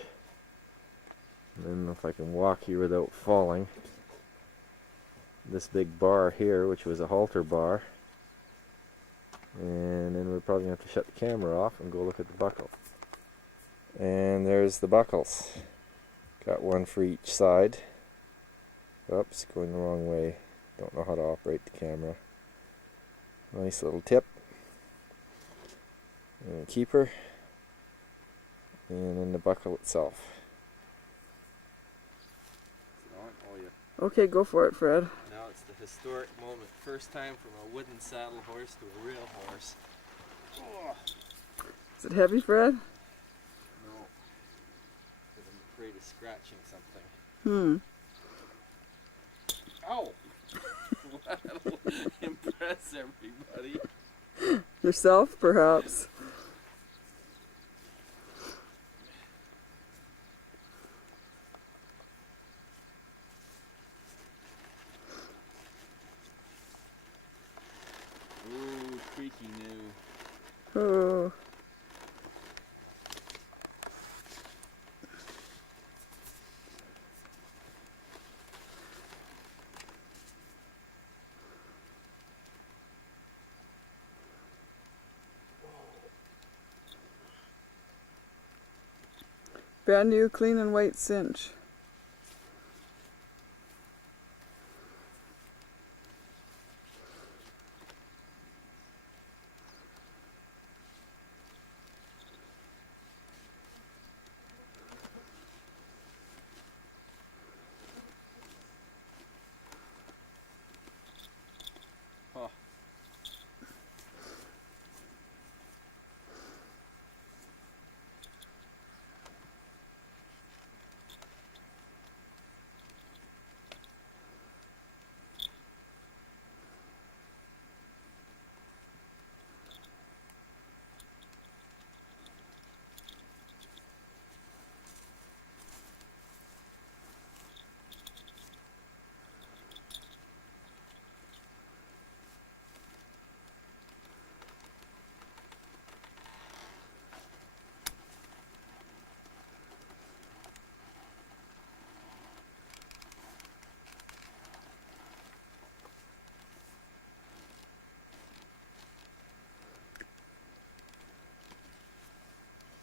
and then if I can walk here without falling, this big bar here, which was a halter bar, and then we're probably going to have to shut the camera off and go look at the buckle. And there's the buckles. Got one for each side. Oops, going the wrong way. Don't know how to operate the camera. Nice little tip. And a keeper. And then the buckle itself. Okay, go for it, Fred. Now it's the historic moment. First time from a wooden saddle horse to a real horse. Oh. Is it heavy, Fred? No. Because I'm afraid of scratching something. Ow! That'll impress everybody. Yourself, perhaps. Oh. Brand new clean and white cinch. Oh.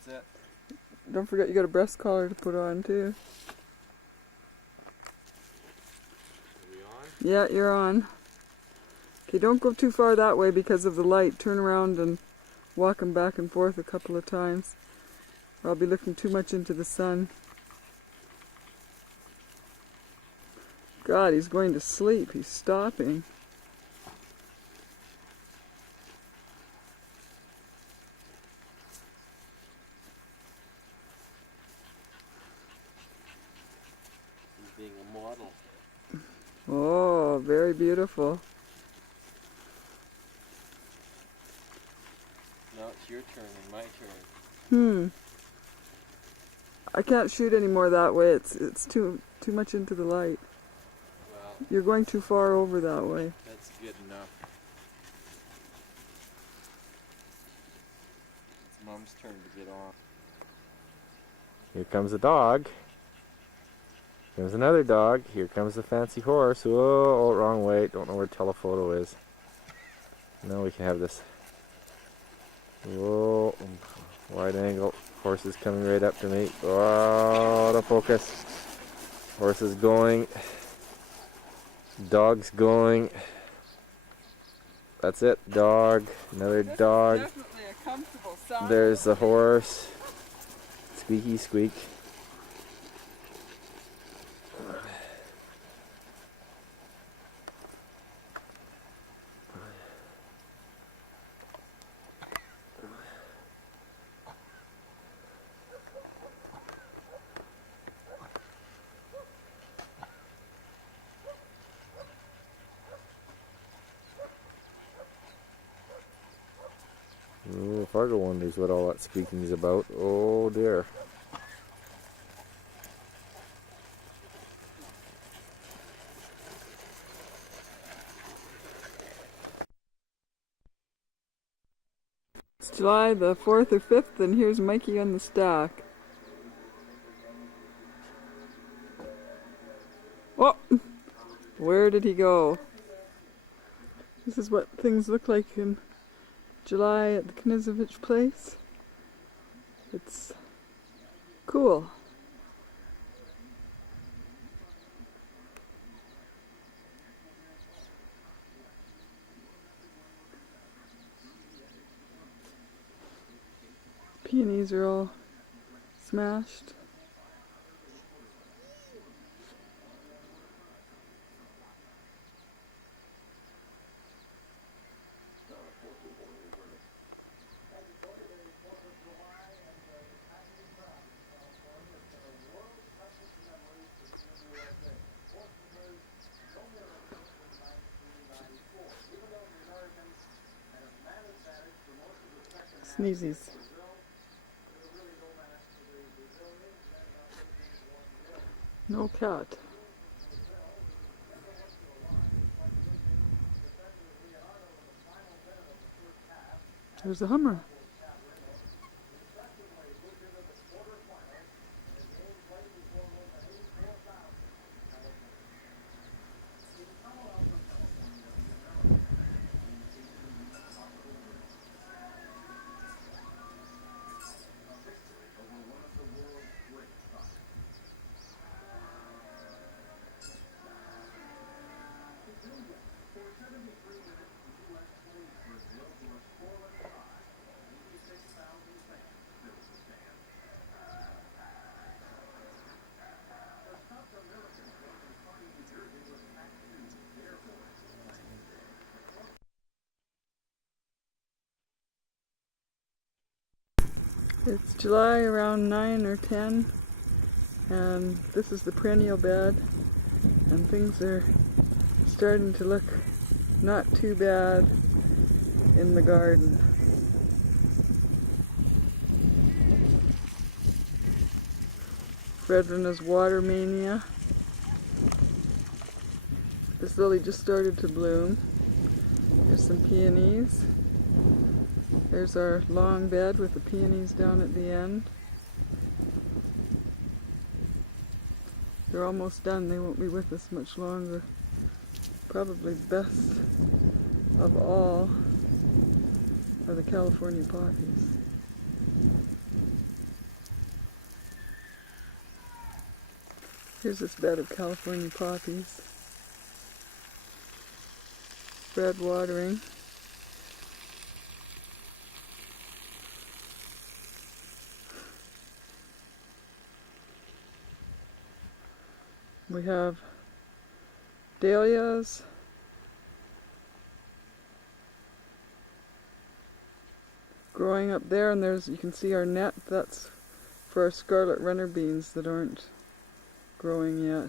That's it. Don't forget you got a breast collar to put on too. Are we on? Yeah, you're on. Okay, don't go too far that way because of the light. Turn around and walk him back and forth a couple of times. Or I'll be looking too much into the sun. God, he's going to sleep. He's stopping. He's being a model. Oh, very beautiful. Now it's your turn and my turn. I can't shoot anymore that way. It's too much into the light. Well, You're going too far over that way. that's good enough. It's Mom's turn to get on. Here comes a dog. Here's another dog. Here comes the fancy horse. Whoa, oh, wrong way. Don't know where telephoto is. Now we can have this. Whoa, wide angle. Horse is coming right up to me. Oh, the focus. Horse is going. Dog's going. That's it. Dog. Another dog. Definitely a comfortable sound. There's the horse. Squeaky squeak. Oh, Fargo wonders what all that squeaking is about. Oh dear. It's July the 4th or 5th, and here's Mikey on the stack. Oh! Where did he go? This is what things look like in July at the Knizovich place. It's cool. Peonies are all smashed. Sneezies. No cat. There's a Hummer. It's July around 9 or 10, and this is the perennial bed, and things are starting to look not too bad in the garden. Fred and his water mania. This lily just started to bloom. There's some peonies. There's our long bed with the peonies down at the end. They're almost done. They won't be with us much longer. Probably best of all are the California poppies. Here's this bed of California poppies. Spread watering. We have dahlias, growing up there, and there's, you can see our net. That's for our scarlet runner beans that aren't growing yet.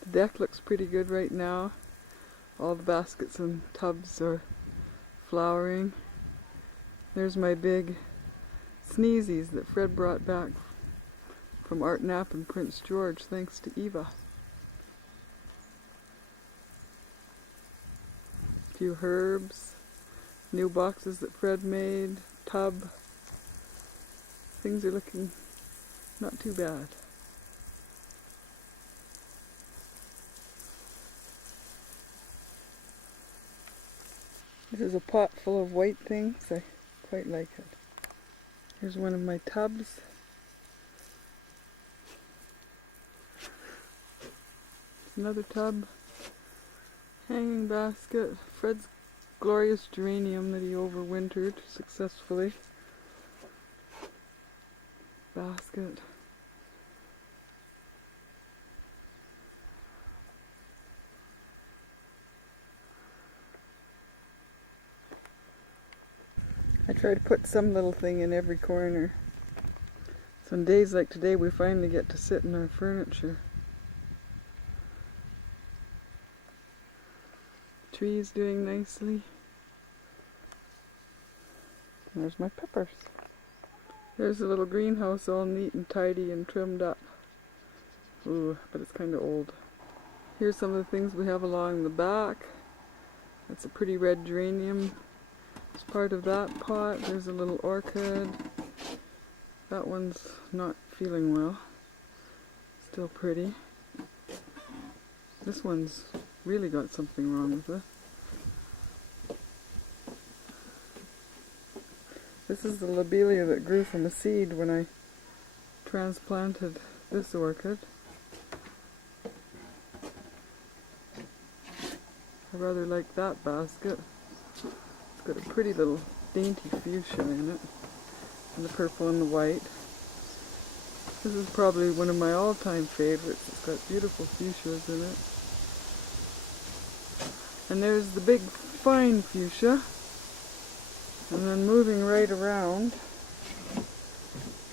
The deck looks pretty good right now. All the baskets and tubs are flowering. There's my big sneezies that Fred brought back from Art Knapp and Prince George, thanks to Eva. A few herbs, new boxes that Fred made, tub. Things are looking not too bad. This is a pot full of white things. I quite like it. Here's one of my tubs. Another tub, hanging basket, Fred's glorious geranium that he overwintered successfully. Basket. I try to put some little thing in every corner. So on days like today we finally get to sit in our furniture. Trees doing nicely. And there's my peppers. There's a little greenhouse all neat and tidy and trimmed up. Ooh, but it's kind of old. Here's some of the things we have along the back. That's a pretty red geranium. It's part of that pot. There's a little orchid. That one's not feeling well. Still pretty. This one's really got something wrong with it. This is the lobelia that grew from a seed when I transplanted this orchid. I rather like that basket. It's got a pretty little dainty fuchsia in it, and the purple and the white. This is probably one of my all-time favorites. It's got beautiful fuchsias in it. And there's the big fine fuchsia. And then moving right around,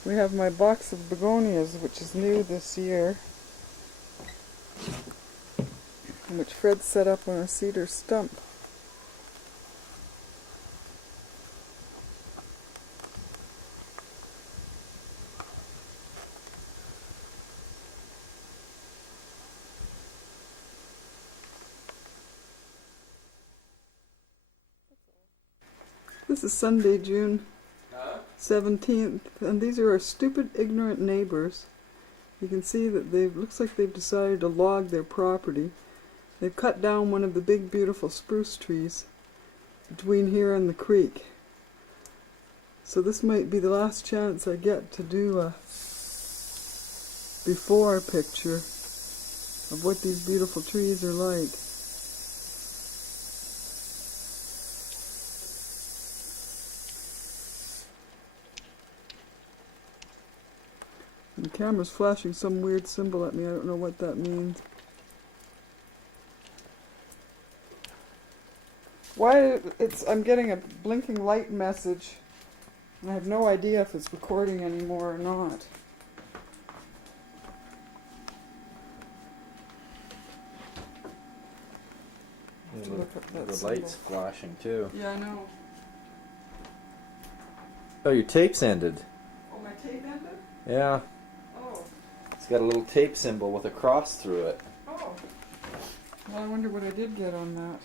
we have my box of begonias, which is new this year, and which Fred set up on a cedar stump. This is Sunday, June 17th, and these are our stupid, ignorant neighbors. You can see that looks like they've decided to log their property. They've cut down one of the big, beautiful spruce trees between here and the creek. So this might be the last chance I get to do a before picture of what these beautiful trees are like. camera's flashing some weird symbol at me. I don't know what that means. Why I'm getting a blinking light message, and I have no idea if it's recording anymore or not. I have to look up that The symbol. light's flashing too. Yeah, I know. Oh, your tape's ended. Oh, my tape ended? Yeah. Oh. It's got a little tape symbol with a cross through it. Oh. Well, I wonder what I did get on that.